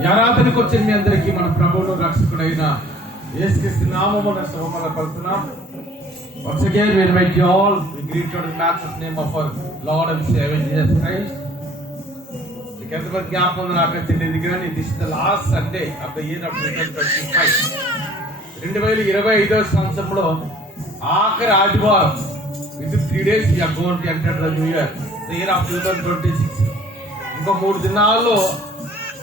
ఈ ఆరాధనకు వచ్చిన మీ అందరికీ మన ప్రభువును రక్షకుడైన యేసుక్రీస్తు నామమున శుభములు పలుకుతున్నాం. Once again we invite you all, we greet you in the matchless name of our Lord and Savior Jesus Christ. ఎంతమంది జ్ఞాపకం నాకు తెలియదు కానీ this is the last Sunday off the year of 2025. 2025 సంవత్సరంలో ఆఖరి ఆదివారం. With 3 days we are going to enter the new year, the year of 2026. ఇంకో 3 దినాల్లో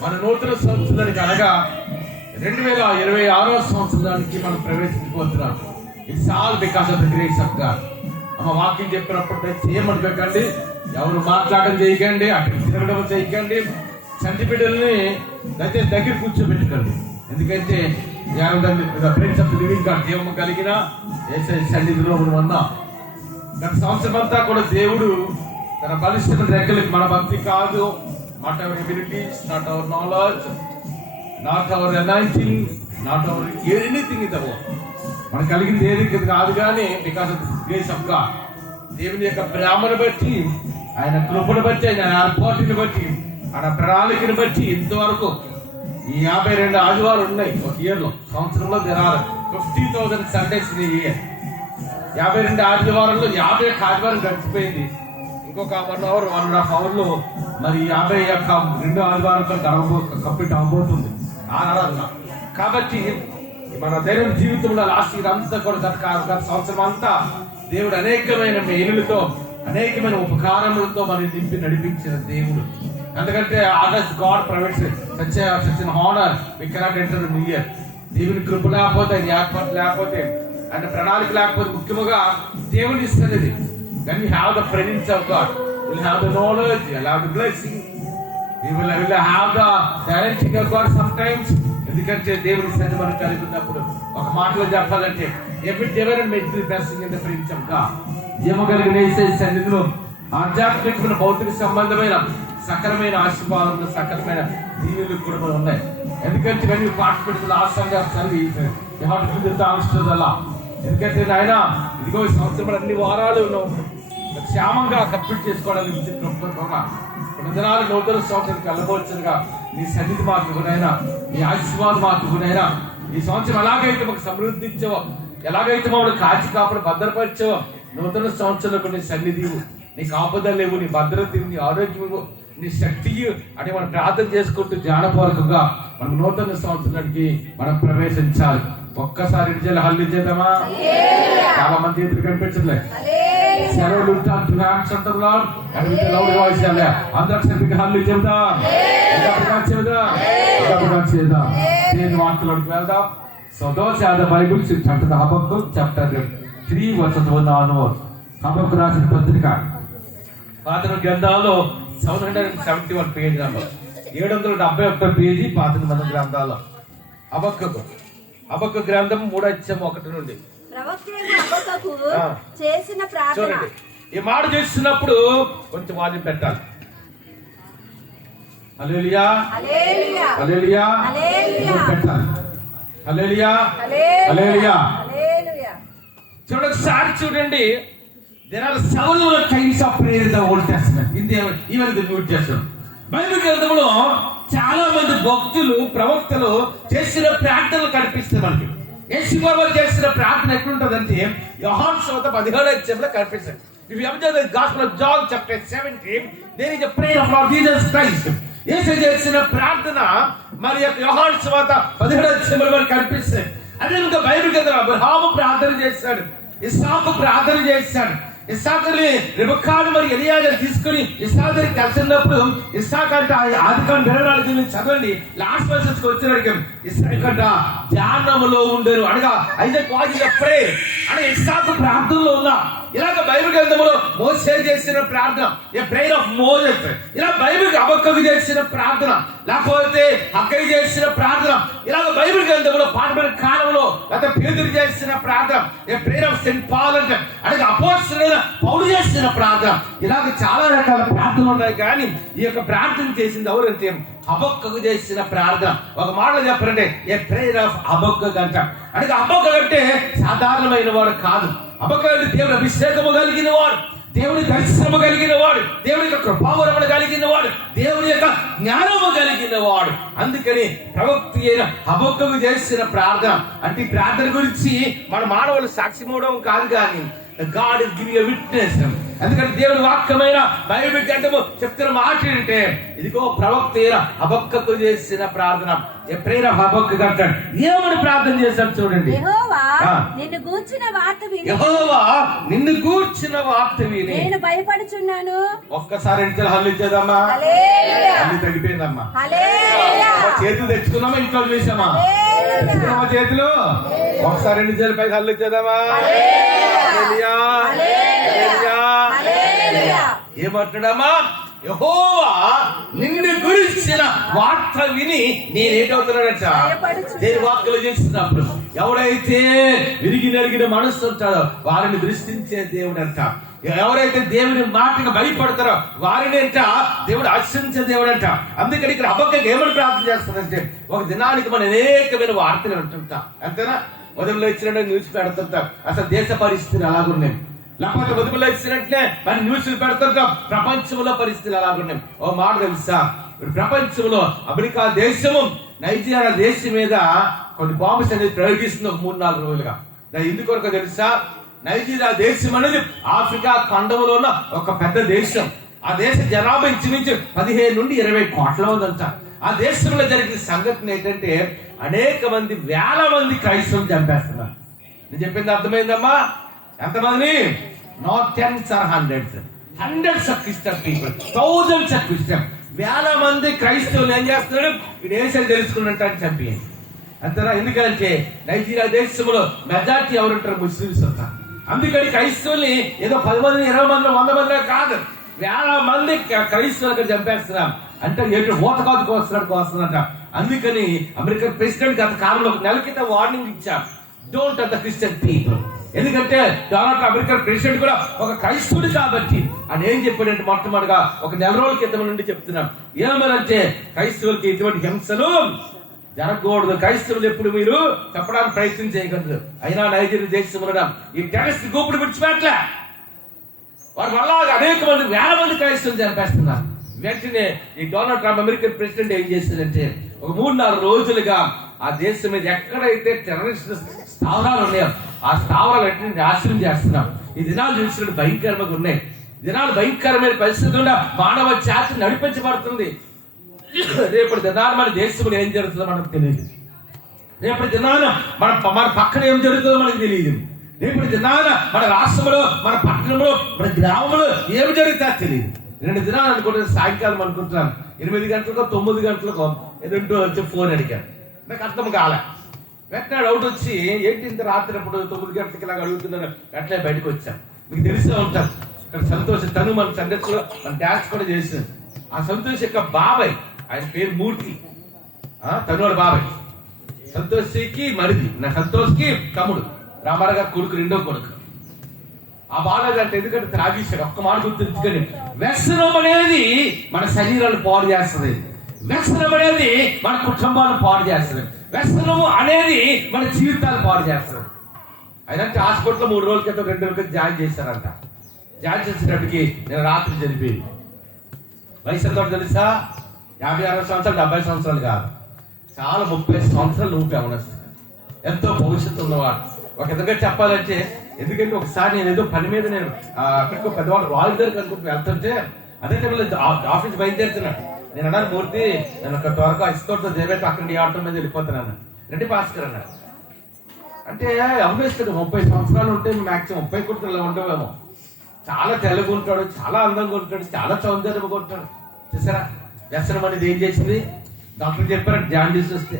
మన నూతన సంవత్సరానికి అనగా 2026 సంవత్సరానికి మనం ప్రవేశించబోతున్నాం. It's all because of the grace of God. అమ్మ వాక్యం చెప్పినప్పుడు చేయమనుకోకండి, ఎవరు మాట్లాడడం చేయకండి, అటు తిరగడం చేయకండి, చంటి బిడ్డల్ని అయితే దగ్గర కూర్చోబెట్టుకోండి. ఎందుకంటే ఫ్రెండ్స్ ఆఫ్ లివింగ్ గాడ్ దేవుడు కలిగిన సన్నిధిలో ఉన్నాం. గత సంవత్సరం అంతా కూడా దేవుడు తన బలిష్టమైన రెక్కలకి, మన భక్తి కాదు, not our abilities, not our knowledge, not our anointing, not our anything in the world, మనకు కలిగింది ఏది కాదు కానీ because of grace of God. దేవుని యొక్క ప్రేమను బట్టి, ఆయన కృపను బట్టి, ఆయన ఏర్పాటుని బట్టి, ఆయన ప్రణాళికను బట్టి ఇంతవరకు ఈ 52 ఆదివారాలు ఉన్నాయి ఒక ఇయర్లో. సంవత్సరంలో there are 50,000 Sundays in a year. 52 ఆదివారాల్లో 51 ఆదివారం గడిచిపోయింది. ఇంకొక 1 hour 1.5 hourలో మరి 52 ఆదివారంతో కంప్లీట్ అవబోతుంది ఆరాధన. కాబట్టి మన దైనం జీవితంలో లాస్ట్ ఇయర్ అంతా కూడా గత సంవత్సరం అంతా దేవుడు అనేకమైన మేలులతో, అనేకమైన ఉపకారములతో మనం నింపి నడిపించిన దేవుడు. ఎందుకంటే August God provides such an honor we cannot enter the new year. దేవుని కృప లేకపోతే, ఆయన ఏర్పాటు లేకపోతే, ఆయన ప్రణాళిక లేకపోతే, ముఖ్యంగా దేవుని ఇస్తున్నది. When we have the presence of God, we will have the knowledge, we will have the blessing, we will have the directing of God sometimes. ఎందుకంటే దేవుని సన్నిధి మనం కలిగి ఉన్నప్పుడు ఒక మాటలో చెప్పాలంటే every day makes the blessing in the presence of God. జీవగలిగిన యేసు సన్నిధిలో ఆధ్యాత్మికమైన, భౌతిక సంబంధమైన సకలమైన ఆశీర్వాదాలు, సకలమైన దీవెనలు కూడా ఉన్నాయి. ఎందుకంటే when you participate in the last Sunday of service, you have to give the thanks to the Lord. ఎందుకంటే ఆయన ఇదిగో ఈ సంవత్సరం అన్ని వారాలు క్షేమంగా కంప్లీట్ చేసుకోవడానికి దినాలు నూతన సంవత్సరానికి వెళ్ళబోచుగా నీ సన్నిధి మాకు ఇవ్వనైనా, నీ ఆశీర్వాదం మాకు ఇవ్వనైనా. ఈ సంవత్సరం ఎలాగైతే మాకు సమృద్ధి ఇచ్చావో, ఎలాగైతే మమ్మల్ని కాచి కాపాడు భద్రపరిచావో, నూతన సంవత్సరంలో నీ సన్నిధి, నీ కాపుదలు లేవు, నీ భద్రత, నీ ఆరోగ్యము, నీ శక్తి అని మనం ప్రార్థన చేసుకుంటూ జ్ఞానపూర్వకంగా మనం నూతన సంవత్సరానికి మనం ప్రవేశించాలి. ఒక్కసారి హల్లి చేద్దామా? చాలా మంది ఎదురు కనిపించట్లేదు. సెలవులు అందరికి హల్లి చెబుదాం, వార్తలోకి వెళ్దాం. So those are the Bibles in Habakkuk chapter 3 verses 1 onwards. Habakkuk రాసిన పత్రిక పాత గ్రంథాల్లో 771 పేజ్ నెంబర్, 771 పేజీ పాత నిబంధన గ్రంథాల్లో హబక్కూ గ్రంథం 3:1 నుండి. చూడండి, ఈ మాట చేస్తున్నప్పుడు కొంచెం వాద్యం పెట్టాలి. హల్లెలూయా హల్లెలూయా పెట్టాలి. హల్లెలూయా హల్లెలూయా. చూడండి, ఒకసారి చూడండి. There are several kinds of prayer in the Old Testament, in the even the New Testament. Bible గ్రంథంలో చాలా మంది భక్తులు, ప్రవక్తలు చేసిన ప్రార్థనలు కనిపిస్తాయి మనకి. యేసుప్రభువు చేసిన ప్రార్థన ఎట్లుంటదంటే యోహాను సువార్త 17వ అధ్యాయంలో కనిపిస్తుంది. If you observe the Gospel of John chapter 17, there is a prayer of Lord Jesus Christ. యేసు చేసిన ప్రార్థన మరి యోహాను సువార్త 17వ అధ్యాయంలో మనకు కనిపిస్తుంది. అదే ఇంకా బైబిల్ గ్రంథంలో అబ్రహాము ప్రార్థన చేశాడు, ఇస్సాకు ప్రార్థన చేశాడు. ఇస్సాకుని రెబెక్కాను మరి ఎలియాజరు తీసుకుని ఇస్సాకు దగ్గరికి కలిసినప్పుడు ఇస్సాకు అంటే ఆదికాండం 24 చదవండి, లాస్ట్ వర్సెస్ కి వచ్చినడికి ఇస్సాకు అంట ధ్యానములో ఉండరు అనగా Isaac was in the prayer అని ఇస్సాకు ప్రార్థనలో ఉన్నా. ఇలాగ బైబిల్ గ్రంథంలో మోసే చేసిన ప్రార్థన, ఏ ప్రేయర్ ఆఫ్ మోసెస్. ఇలా బైబిల్ హబక్కూ చేసిన ప్రార్థన, లేకపోతే హగ్గయి చేసిన ప్రార్థన, ఇలాగ బైబిల్ గ్రంథంలో పాఠమైన కాలంలో లేకపోతే పేతురు చేసిన ప్రార్థన, a prayer of Saint Paul అంటే అనగా అపోస్తలుడైన పౌలు చేసిన ప్రార్థన. ఇలాగ చాలా రకాల ప్రార్థనలు ఉన్నాయి. కానీ ఈ యొక్క ప్రార్థన చేసింది ఎవరంటే హబక్కూ చేసిన ప్రార్థన. ఒక మాటలో చెప్పారంటే ఏ ప్రేయర్ ఆఫ్ హబక్కూ అంట. అనగా హబక్కూ అంటే సాధారణమైన వాడు కాదు. హబక్కూ అంటే దేవుని అభిషేకము కలిగిన వాడు. దేవుని దర్శనము కలిగిన వాడు, దేవుని యొక్క కృపావరములు కలిగిన వాడు, దేవుని యొక్క జ్ఞానము కలిగిన వాడు. అందుకని ప్రవక్త అయిన హబక్కకు చేసిన ప్రార్థన అంటే ఈ ప్రార్థన గురించి మన మానవులు సాక్ష్యం ఇవ్వడం కాదు, కానీ God is giving a witness. ఎందుకంటే దేవుని వాక్యమైన బైబిల్ గ్రంథము చెప్తున్న మాట ఏంటంటే, ఇదిగో ప్రవక్త అయిన హబక్కకు చేసిన ప్రార్థన. ఎప్పుడైనా హబక్కకు అంటాడు, ఏమని ప్రార్థన చేశాడు చూడండి. యెహోవా నిన్ను గూర్చిన వార్త విని నేను భయపడుచున్నాను. ఒక్కసారి ఇంట్లో హల్లు ఇచ్చేదమ్మా, హల్లెలూయా, హల్లు తగ్గిపోయిందమ్మా. హల్లెలూయా, చేతులు తెచ్చుకున్నామా, ఇంట్లో చూసామా చేతులు. ఒకసారి 2 చేతుల పైకి హల్లు ఇచ్చేదమ్మా. ఏమంటాడమ్మా, యెహోవా నిన్ను గురించిన వార్త విని నేనేటవుతున్నాడట. దేని వార్తలు చేస్తున్నప్పుడు ఎవరైతే విరిగి నరిగిన మనస్సు ఉంటాడో వారిని దృష్టించే దేవుడు అంట. ఎవరైతే దేవుని మాటకు భయపడతారో వారిని అంట దేవుడు ఆశ్రయించే దేవుడు అంట. అందుకని ఇక్కడ హబక్కకు ఏమని ప్రార్థన చేస్తాడంటే, ఒక దినానికి మనం అనేకమైన వార్తలు వింటుంటాం, అంతేనా? మొదలు ఇచ్చినట్టు న్యూస్ పెడుతుంటాం, అసలు దేశ పరిస్థితులు అలాగున్నాయి. లేకపోతే మొదలు ఇచ్చినట్లే మనం న్యూస్లు పెడుతుంటాం, ప్రపంచంలో పరిస్థితులు అలాగున్నాయి. ఓ మాట తెలుసా, ప్రపంచంలో అమెరికా దేశము నైజీరియా దేశం మీద కొన్ని బాంబ్స్ అనేది ప్రయోగిస్తుంది 3-4 రోజులుగా. ఎందుకొరకు తెలుసా, నైజీరియా దేశం అనేది ఆఫ్రికా ఖండంలో ఉన్న ఒక పెద్ద దేశం. ఆ దేశ జనాభా ఇంచుమించు 15 నుండి 20 కోట్ల ఉందంట. ఆ దేశంలో జరిగిన సంఘటన ఏంటంటే, అనేక మంది, వేల మంది క్రైస్తవులు చంపేస్తున్నారు. నేను చెప్పింది అర్థమైందమ్మా? ఎంతమంది? Not tens or hundreds of Christian people, thousands of Christian, వేల మంది క్రైస్తవులు ఏం చేస్తున్నారు, ఈ దేశం తెలుసుకున్నట్టు చంపేయండి అంతేనా? ఎందుకంటే నైజీరియా దేశంలో మెజార్టీ ఎవరుంటారు, ముస్లిమ్స్ అంటారు. అందుకని క్రైస్తవుల్ని ఏదో 10 మంది 20 మంది 100 మంది కాదు, వేల మంది క్రైస్తవులు చంపేస్తున్నాం అంటే ఏంటో ఓతకాదుకు వస్తున్నట్టు. అందుకని అమెరికన్ ప్రెసిడెంట్ గత కాలంలో 1 నెల క్రితం వార్నింగ్ ఇచ్చారు, don't touch the Christian people. ఎందుకంటే డొనాల్డ్ అమెరికన్ ప్రెసిడెంట్ కూడా ఒక క్రైస్తవుడు కాబట్టి ఆయన ఏం చెప్పాడంటే, మొట్టమొదటిగా ఒక 1 నెల రోజుల క్రితం నుండి చెప్తున్నాం, ఏమనంటే క్రైస్తవులకి ఎటువంటి హింసలు జరగకూడదు, క్రైస్తవులు ఎప్పుడు మీరు చెప్పడానికి ప్రయత్నం చేయగలరు. అయినా నైజీరియా దేశంలో ఈ టెరరిస్ట్ గ్రూపులు విడిచిపెట్టలే, వారి వల్ల అనేక మంది, వేల మంది క్రైస్తవులు చంపేస్తున్నారు. వెంటనే ఈ డొనాల్డ్ ట్రంప్ అమెరికన్ ప్రెసిడెంట్ ఏం చేశారంటే, ఒక 3-4 రోజులుగా ఆ దేశం మీద ఎక్కడైతే టెర్రరిస్ట్ స్థావరాలు ఉన్నాయో ఆ స్థావరాలు నాశనం చేస్తున్నాం. ఈ దినాలు చూసినట్టు భయంకరంగా ఉన్నాయి. దినాలు భయంకరమైన పరిస్థితుల్లో మానవ జాతి నడిపించబడుతుంది. రేపటి దినాన మన దేశంలో ఏం జరుగుతుందో మనకు తెలియదు. రేపటి దినాన మన పక్కన ఏం జరుగుతుందో మనకు తెలియదు. రేపటి దినాన మన రాష్ట్రంలో, మన పట్టణంలో, మన గ్రామంలో ఏమి జరుగుతుందో తెలియదు. 2 దినాలు అనుకుంటే సాయంకాలం అనుకుంటున్నాను 8 గంటలకు 9 గంటలకు ఎదుంటూ వచ్చి ఫోన్ అడిగాను, నాకు అర్థం కాలే. వెంటనే డౌట్ వచ్చి, ఏంటి ఇంత రాత్రి అప్పుడు 9 గంటలకి ఇలాగ అడుగుతున్నాను. వెంటనే బయటకు వచ్చాను. మీకు తెలిసే ఉంటారు, ఇక్కడ సంతోష్ తను మన సందర్శనలో మన డాన్స్ కూడా చేసింది. ఆ సంతోష్ యొక్క బాబాయ్, ఆయన పేరు మూర్తి, తనువాడు బాబాయ్. సంతోష్కి మరిది, నా సంతోష్కి తమ్ముడు, రామారావు గారి కొడుకు, 2వ కొడుకు. ఆ బాలగా అంటే ఎందుకంటే త్రాగేశాడు. ఒక్క మాట గుర్తుంచుకొని, వ్యసనం అనేది మన శరీరాన్ని పాడు చేస్తుంది, వ్యసనం అనేది మన కుటుంబాలను పాడు చేస్తుంది, వ్యసనము అనేది మన జీవితాలు పాడు చేస్తుంది. అయినంటే హాస్పిటల్లో 3 రోజుల క్రితం 2 రోజుల క్రితం జాయిన్ చేశారంట. జాయిన్ చేసేటప్పటికి నేను రాత్రి చనిపోయింది. వయసు ఎంత తెలుసా? 56 సంవత్సరాలు, 70 సంవత్సరాలు కాదు, చాలా 30 సంవత్సరాలు నువ్వు గమనిస్తాను. ఎంతో భవిష్యత్తు ఉన్నవాడు. ఒక విధంగా చెప్పాలంటే, ఎందుకంటే ఒకసారి నేను ఏదో పని మీద నేను అక్కడికి పెద్దవాళ్ళు వాళ్ళ దగ్గరికి అనుకుంటూ వెళ్తుంటే, అదే టైంలో ఆఫీస్ బయలుదేరుతున్నాడు. నేను అన్నాను, మూర్తి నేను ఒక త్వరగా ఇసుకోవడంతో దేవైతే అక్కడ ఆటో మీద వెళ్ళిపోతున్నాను. రెడ్డి భాస్కర్ అన్నాడు. అంటే అమ్మేస్తాడు, 30 సంవత్సరాలు ఉంటే మాక్సిమం 30 కోట్లు ఉండవేమో. చాలా తెల్లగా ఉంటాడు, చాలా అందంగా ఉంటాడు, చాలా సౌందర్యంగా ఉంటాడు. చూసారా, వ్యసనం అనేది ఏం చేసింది? డాక్టర్ చెప్పారు, జాండీస్ వస్తే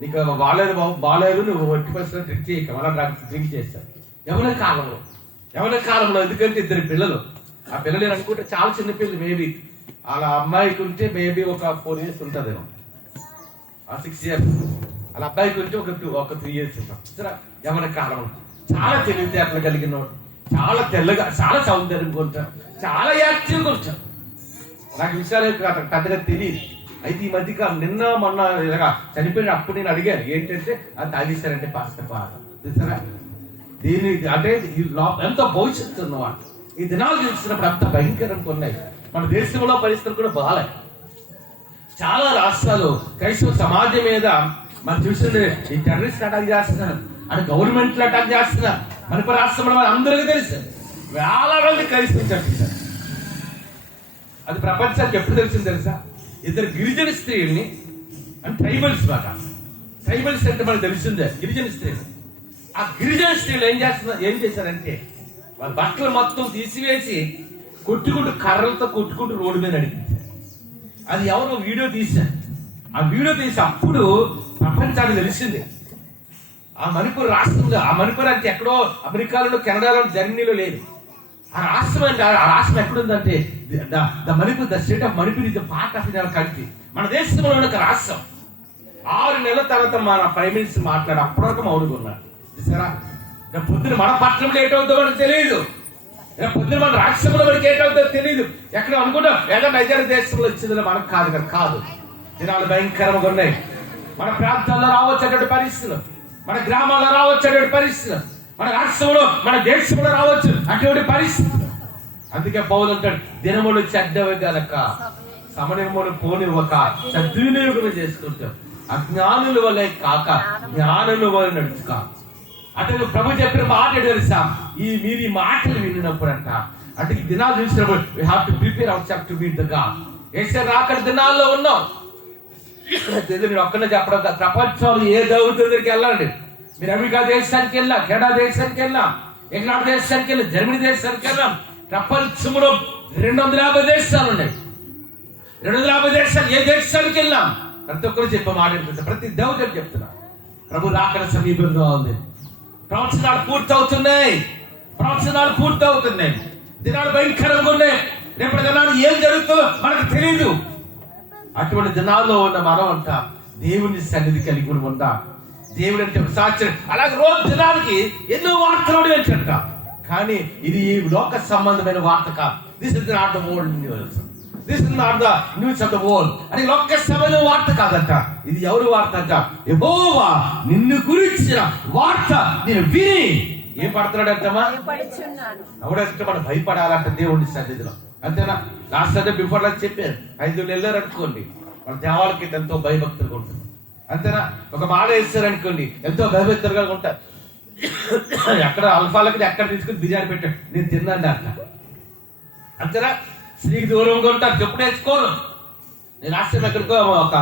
నీకు బాగాలేదు, నువ్వు 80% డ్రింక్ చేయక, మళ్ళీ డ్రింక్ చేస్తావు. యవన కాలంలో ఎందుకంటే 2 పిల్లలు, ఆ పిల్లలు అనుకుంటే చాలా చిన్న పిల్లలు, మేబీ వాళ్ళ అమ్మాయికి ఉంటే మేబీ ఒక 4 years ఉంటుందేమో, 6 years. వాళ్ళ అబ్బాయికి ఉంటే ఒక 3 years ఉంటాం. సరే, యవన కాలంలో చాలా తెలివితేటలు కలిగిన వాడు, చాలా తెల్లగా, చాలా సౌందర్యంగా ఉంటాడు, చాలా యాక్టివ్గా ఉంటాడు. నాకు విషయాలు పెద్దగా తెలియదు. అయితే ఈ మధ్య నిన్న మొన్న ఇలాగా చనిపోయిన అప్పుడు నేను అడిగాను, ఏంటంటే అది తాగేశారంటే పాస్టర్ పాట. చూసారా, దీని అంటే ఎంతో భవిష్యత్తు ఉన్నవాడు. ఈ దినాలు చూసినప్పుడు అంత భయంకరంగా ఉన్నాయి. మన దేశంలో పరిస్థితులు కూడా బాగాలే. చాలా రాష్ట్రాలు క్రైస్తవ సమాజం మీద మనం చూసింది ఈ టెర్రరిస్ట్ అటాక్ చేస్తున్నారు, అంటే గవర్నమెంట్ అటాక్ చేస్తున్నారు. మనకు రాష్ట్రంలో మన అందరికీ తెలుసు వేల మంది క్రైస్తవులు చంపేశారు. అది ప్రపంచానికి ఎప్పుడు తెలిసింది తెలుసా? ఇద్దరు గిరిజన స్త్రీల్ని అంటే ట్రైబల్స్ బాగా ట్రైబల్స్ అంటే మనకు తెలిసిందే గిరిజన స్త్రీలు. ఆ గిరిజన స్త్రీలు ఏం చేశారంటే వాళ్ళ బట్టలు మొత్తం తీసివేసి కొట్టుకుంటూ కర్రలతో కొట్టుకుంటూ రోడ్డు మీద నడిపించారు. అది ఎవరో వీడియో తీశారు. ఆ వీడియో తీసి అప్పుడు ప్రపంచానికి తెలిసింది ఆ మణిపూర్ రాష్ట్రంలో, ఆ మణిపూర్ అంటే ఎక్కడో అమెరికాలో, కెనడాలో, జర్మనీలో లేదు. ఆ రాష్ట్రం అంటే ఆ రాష్ట్రం ఎక్కడుందంటే the Manipur, the state of Manipur is the part of Indian country. మన దేశంలో ఉన్న ఒక రాష్ట్రం. 6 నెలల తర్వాత మన ప్రైమ్ మినిస్టర్ మాట్లాడు అప్పటివరకు మౌనంగా ఉన్నాడు. చూసారా? రేపు పొద్దున మన పట్టణంలో ఏటవుతుందో మనకు తెలియదు. రేపు పొద్దున మన రాష్ట్రంలో మనకి ఏటవుతుందో తెలియదు. ఎక్కడ అనుకుంటాం ఏదో నైజారి దేశంలో వచ్చిందో మనకు కాదు కదా. కాదు, దినాలు భయంకరంగా ఉన్నాయి. మన ప్రాంతాల్లో రావచ్చేటువంటి పరిస్థితులు, మన గ్రామాల్లో రావచ్చేటువంటి పరిస్థితులు, మన రాష్ట్రంలో మన దేశంలో రావచ్చు అటువంటి పరిస్థితులు. అందుకే పౌలు అంటాడు, దినములు చెడ్డవి గనక సమయమును పోనివ్వక సద్వినియోగం చేసుకుంటాం, అజ్ఞానుల వల్లే కాక జ్ఞానుల వల్ల నడుచుక. అంటే ప్రభు చెప్పిన మాట తెలుసా? మీరు ఈ మాటలు విన్నప్పుడు అంట, అంటే ఈ దినాలు చూసినప్పుడు we have to prepare ourselves to meet the God. యేసు రాకడ దినాల్లో ఉన్నాం. నేను ఒక్కనే చెప్పడం కాదు, ప్రపంచంలో ఏ దౌర్య దగ్గరికి వెళ్ళండి. మీరు అమెరికా దేశానికి వెళ్ళా, కెనడా దేశానికి వెళ్ళాం, ఇంగ్లాండ్ దేశానికి వెళ్ళాం, జర్మనీ దేశానికి వెళ్ళాం. ప్రపంచంలో 250 దేశాలు ఉన్నాయి. 250 దేశాలు, ఏ దేశానికి వెళ్ళాం ప్రతి ఒక్కరు చెప్పే మాట వినిపిస్తారు. ప్రతి దౌర్యం చెప్తున్నా ప్రభు రాకడ సమీపంగా ఉంది. ప్రవచనాలు పూర్తవుతున్నాయి, ప్రవచనాలు పూర్తవుతున్నాయి. దినాలు భయంకరంగా ఉన్నాయి. రేపటి దినాలు ఏం జరుగుతుందో మనకు తెలియదు. అటువంటి దినాల్లో ఉన్న మనం అంట దేవుని సన్నిధి కలిగి ఉందా? దేవుడు అంటే సాక్షి. అలాగే రోజు దినానికి ఎన్నో వార్తలు అంట, కానీ ఇది ఈ లోక సంబంధమైన వార్త కాదు. This is not the world news, this is not the news of the world అని లోక సంబంధమైన వార్త కాదంట. ఇది ఎవరి వార్త అంట? యెహోవా నిన్ను గురించిన వార్త నేను విని ఏం పడుతున్నాడంటమా? ఎవడంటే మనం భయపడాలంట దేవుడి సన్నిధిలో. అంతేనా? లాస్ట్ అంటే బిఫోర్ లాగా చెప్పారు 5 నెలలు అనుకోండి, మన దేవాలకి ఎంతో భయభక్తులుగా ఉంటుంది. అంతేనా? ఒక మాట వేస్తారనుకోండి ఎంతో భయభక్తులుగా ఉంటారు. ఎక్కడ అల్ఫాలకి ఎక్కడ తీసుకుని బిర్యానీ పెట్టాడు, నేను తిన్నాను అంట. అంతేనా? స్త్రీకి దూరంగా ఉంటారు, చెప్పుడు వేసుకోను. నేను లాస్ట్ టైం ఎక్కడికో ఒక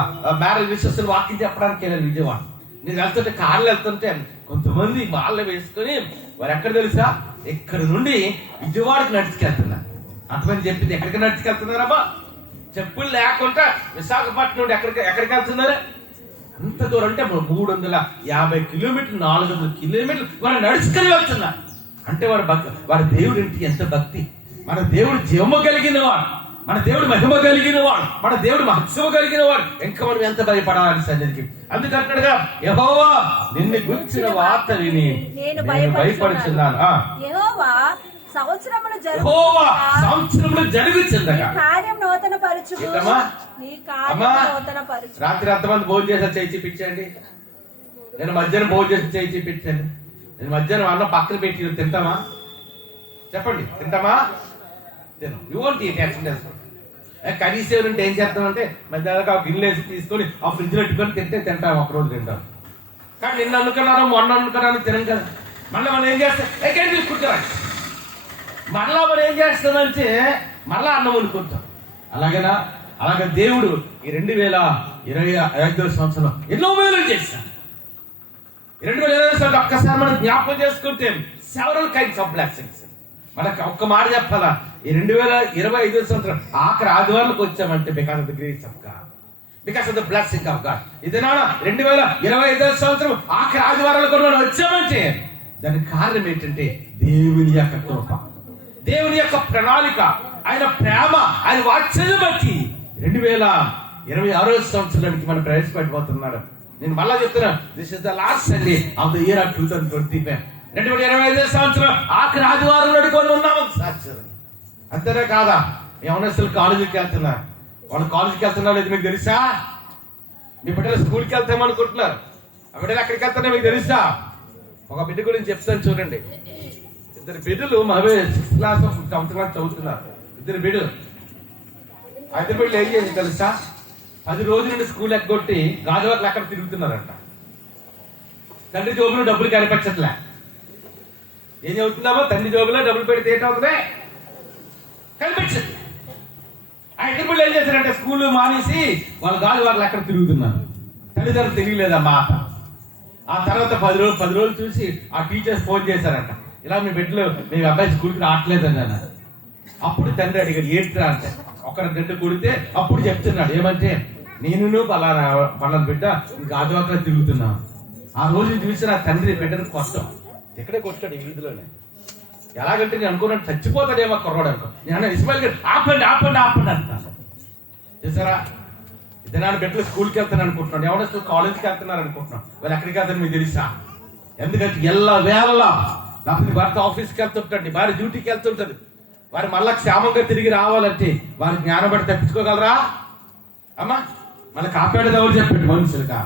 మ్యారేజ్ విశ్వస్తులు వాకింగ్ చెప్పడానికి వెళ్ళాను విజయవాడ. నేను వెళ్తుంటే కార్లు వెళ్తుంటే కొంతమంది మాల్లో వేసుకొని వారు ఎక్కడ తెలుసా, ఇక్కడ నుండి విజయవాడకి నడుచుకెళ్తున్నారు. అంతమంది చెప్పింది ఎక్కడికి నడుచుకెళ్తున్నారమ్మా? చెప్పులు లేకుండా విశాఖపట్నం నుండి ఎక్కడికి వెళ్తున్నారు? అంత దూరం అంటే 350 కిలోమీటర్లు, 400 కిలోమీటర్లు వారు నడుచుకొని వెళ్తున్నారు. అంటే వారి దేవుడి ఇంటికి ఎంత భక్తి. మన దేవుడు జీవము కలిగిన వాడు, మన దేవుడు మహిమ కలిగిన వాడు, మన దేవుడు మహత్సవ కలిగిన వాడు. ఇంకా మనం ఎంత భయపడాలని సన్నిధికి. అందుకంటున్నాడుగా, యెహోవా నిన్ను గురించిన వార్త విని నేను భయపడుచున్నాను. యెహోవా సంవత్సరములు జరుగుతుందగా కార్యం నూతన పరచు. రాత్రి అంతమంది భోజనం చేశారు, చేయి చూపించండి. నేను మధ్యాహ్నం భోజనం చేసి చేయి చూపించండి. నేను మధ్యాహ్నం అన్నం పక్కన పెట్టి తింటామా? చెప్పండి, తింటామా? కనీసం ఉంటే ఏం చేస్తామంటే మధ్యాహ్నం ఒక గిన్నె వేసి తీసుకొని ఆ ఫ్రిడ్జ్ పెట్టుకొని తింటాం, ఒకరోజు తింటాం. కానీ నిన్న అనుకున్నాను, మొన్న అనుకున్నాను, తినం కదా. మళ్ళీ మనం ఏం చేస్తాం? తీసుకుంటాం. మళ్ళా మనం ఏం చేస్తామంటే మళ్ళా అన్నం అనుకుంటాం. అలాగేనా? అలాగే దేవుడు ఈ 2025 సంవత్సరం ఎన్నో మేలు చేశాడు. 2025 సంవత్సరం ఒక్కసారి మనం జ్ఞాపకం చేసుకుంటే సెవరల్ కైండ్స్ ఆఫ్ బ్లెస్సింగ్స్. మనకు ఒక్క మాట చెప్పాలా, ఈ 2025 సంవత్సరం ఆఖరి ఆదివారాలకు వచ్చామంటే because of the grace of God, because of the blessing of God. ఇదేనా 2025 సంవత్సరం ఆఖరి ఆదివారాలకు మనం వచ్చామంటే దానికి కారణం ఏంటంటే దేవుని యొక్క కృప, దేవుని యొక్క ప్రణాళిక, ఆయన ప్రేమ, ఆయన వాత్సల్యం బట్టి 2026 సంవత్సరానికి మనం ప్రవేశపెట్టబోతున్నాడు. నేను మళ్ళా చెప్తున్నా, this is the last Sunday off the year of 2025. 2025 సంవత్సరం ఆఖరి ఆదివారం నడుకొని ఉన్నాము సాక్షరం. అంతేనే కాదా? యవనస్తులు కాలేజీకి వెళ్తున్నారు. వాళ్ళు కాలేజీకి వెళ్తున్నారు లేదు మీకు తెలుసా? మీ బిడ్డలు స్కూల్కి వెళ్తామనుకుంటున్నారు. ఆ బిడ్డలు ఎక్కడికి వెళ్తున్నా మీకు తెలుసా? ఒక బిడ్డ గురించి చెప్తాను చూడండి. ఇద్దరు బిడ్డలు మనమే 6th క్లాస్ 7th క్లాస్ చదువుతున్నారు. ఇద్దరు బిడ్డలు. ఆ ఇద్దరు బిడ్డలు ఏం చేసి తెలుసా, 10 రోజుల నుండి స్కూల్ ఎగ్గొట్టి గాజువాకలు అక్కడ తిరుగుతున్నారంట. తండ్రి జోబులో డబ్బులు కనిపించట్లే. ఏం చదువుతుందామో, తండ్రి జోబులో డబ్బులు పెడితే ఏంటవుతుంది, కనిపించదు. ఆ ఇద్దరు బిడ్డలు ఏం చేశారంటే స్కూల్ మానేసి వాళ్ళు గాజువాకలు అక్కడ తిరుగుతున్నారు. తల్లిదండ్రులు తెలియలేదు ఆ మాట. ఆ తర్వాత 10 రోజులు చూసి ఆ టీచర్స్ ఫోన్ చేశారంట, ఇలా మీ బిడ్డలు మీ అబ్బాయి స్కూల్కి రావట్లేదని అన్నారు. అప్పుడు తండ్రి అడిగాడు, ఏంట్రా అంటే, ఒకరి 2 కొడితే అప్పుడు చెప్తున్నాడు ఏమంటే, నేను పలానా బిడ్డ గాజువాకలో తిరుగుతున్నాను. ఆ రోజు చూసి నా తండ్రి బిడ్డను కొట్టం ఇక్కడే కొట్టాడు, ఈ వీధిలోనే. ఎలాగంటే నేను అనుకున్నాను చచ్చిపోతాడేమో కుర్రాడు అనుకో. నేను ఇస్మాయిల్ గారు ఆపండి ఆపండి ఆపండి అంటున్నాను. చూసారా, ఇద్దరు బిడ్డలు స్కూల్కి వెళ్తాను అనుకుంటున్నాను, ఎవరో కాలేజ్కి వెళ్తున్నారు అనుకుంటున్నాను. వాళ్ళు ఎక్కడికి వెళ్తాను మీకు తెలుసా? ఎందుకంటే వేళలా లేకపోతే భర్త ఆఫీస్కి వెళ్తుంటండి, భార్య డ్యూటీకి వెళ్తుంటది. వారు మళ్ళా క్షేమంగా తిరిగి రావాలంటే వారి జ్ఞానపడి తప్పించుకోగలరా అమ్మా? మన కాపాడేది ఎవరు చెప్పండి? మనుషులుగా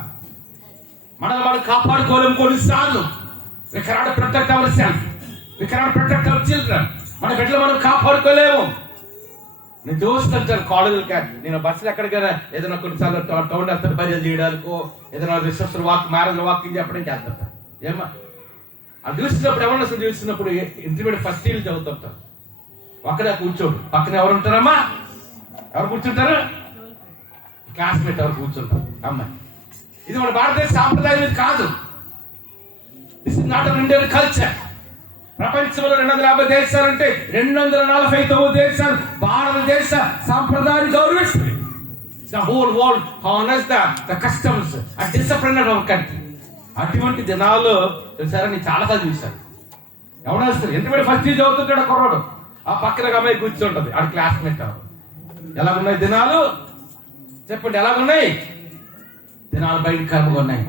మనల్ని మనం కాపాడుకోలేము కొన్నిసార్లు. We cannot protect ourselves. We cannot protect our children. మన బిడ్డలు మనం కాపాడుకోలేము. నేను చూస్తుంటాను కాలేజీలకి, నేను బస్సులు ఎక్కడికైనా ఏదైనా కొన్నిసార్లు టౌన్ వెళ్తాను బయలు చేయడానికో, ఏదైనా రిసెప్షన్ వాక్ మ్యారేజ్ వాకింగ్ చెప్పడానికి వెళ్తుంటాను. ఏమా అది చూసినప్పుడు ఎవరన్నా చూసినప్పుడు ఇంటర్మీడియట్ ఫస్ట్ ఇయర్ చదువుతుంటారు. ఒక్కడే కూర్చోడు, పక్కన ఎవరు ఉంటారమ్మా? ఎవరు కూర్చుంటారు? క్లాస్మేట్ ఎవరు కూర్చుంటారు అమ్మాయి. ఇది మన భారతదేశ సాంప్రదాయం ఇది కాదు. This is not Indian culture. ప్రపంచంలో 250 దేశాలంటే 249 దేశాలు భారతదేశ సాంప్రదాయాన్ని గౌరవిస్తుంది. The whole world honours the customs and discipline of our country. అటువంటి దినాల్లో సరే నేను చాలాసార్లు చూశాను. ఎవరు వస్తారు, ఎందుకంటే ఫస్ట్ ఇయర్ చదువుతుంటాడు కుర్రాడు, ఆ పక్కన అమ్మాయి కూర్చుంటది, ఆడ క్లాస్మేట్. ఎలాగున్నాయి దినాలు చెప్పండి, ఎలాగున్నాయి దినాలు? భయంకరంగా ఉన్నాయి.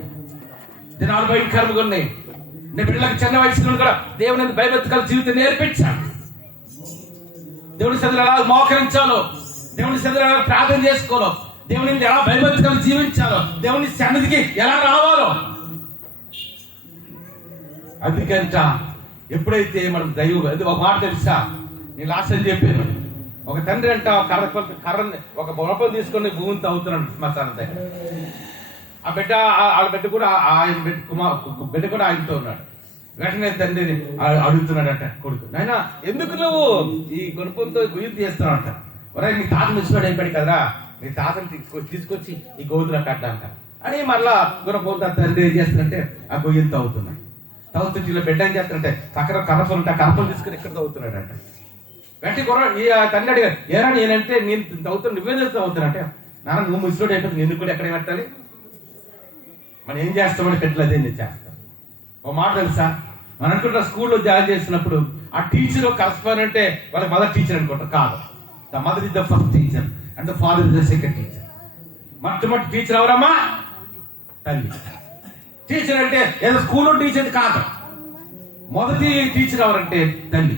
దినాలు భయంకరంగా ఉన్నాయి. నేను పిల్లలకు చిన్న వయసులో కూడా దేవుని భయభక్తుల జీవితం నేర్పించాను. దేవుని సన్నిధిలో ఎలా మోకరించాలో, దేవుని సన్నిధిలో ఎలా ప్రార్థన చేసుకోవాలో, దేవుని ఎలా భయభక్తులు జీవించాలో, దేవుని సన్నిధికి ఎలా రావాలో. అందుకంట ఎప్పుడైతే మనం దైవం ఒక మాట తెలుసా, నేను లాస్ట్ అని చెప్పాను. ఒక తండ్రి అంట కర్రని ఒక బొరపం తీసుకొని భూమిని తవ్వుతున్నాడు శ్మశానం దగ్గర. ఆ బిడ్డ వాళ్ళ బిడ్డ కూడా ఆయన బిడ్డ కూడా ఆయనతో ఉన్నాడు. వెంటనే తండ్రిని అడుగుతున్నాడట కొడుకు, నాయనా ఎందుకు నువ్వు ఈ గొనుపుతో గుయ్యి తీస్తున్నావు? ఒరే నీ తాత ముచ్చినాడు అయిపోయాడు కదా, నీ తాతని తీసుకొచ్చి ఈ గోధులో కట్టాలంట అని మళ్ళా గుణపోతా తండ్రి ఏం చేస్తానంటే ఆ గొయ్యిని తవ్వుతున్నాడు. తవ్వుతుంటే ఇలా బిడ్డ ఏం చేస్తానంటే పక్కన కర్రపలు ఉంటే కర్రపలు తీసుకుని ఇక్కడ తవ్వుతున్నాడంట. వెంటనే ఈ తండ్రి అడిగారు, ఏరా నేనంటే నేను తవ్వుతున్నా నువ్వే తవ్వుతున్నా అంటే, నాన్న నువ్వు ముచ్చినోడు అయిపోతుంది, ఎందుకు కూడా ఎక్కడ పెట్టాలి? మనం ఏం చేస్తామని పెట్టలేదే నేను చేస్తాను. ఒక మాట తెలుసా, మనం అనుకుంటా స్కూల్లో జాయిన్ చేసినప్పుడు ఆ టీచర్ కరెస్పాండెంట్ అంటే వాళ్ళ మదర్ టీచర్ అనుకుంటా. కాదు, the mother is the first teacher and the father is the second teacher. మొట్టమొదటి టీచర్ ఎవరమ్మా? తల్లి. టీచర్ అంటే ఏదో స్కూల్లో టీచర్ కాదు, మొదటి టీచర్ ఎవరంటే తల్లి.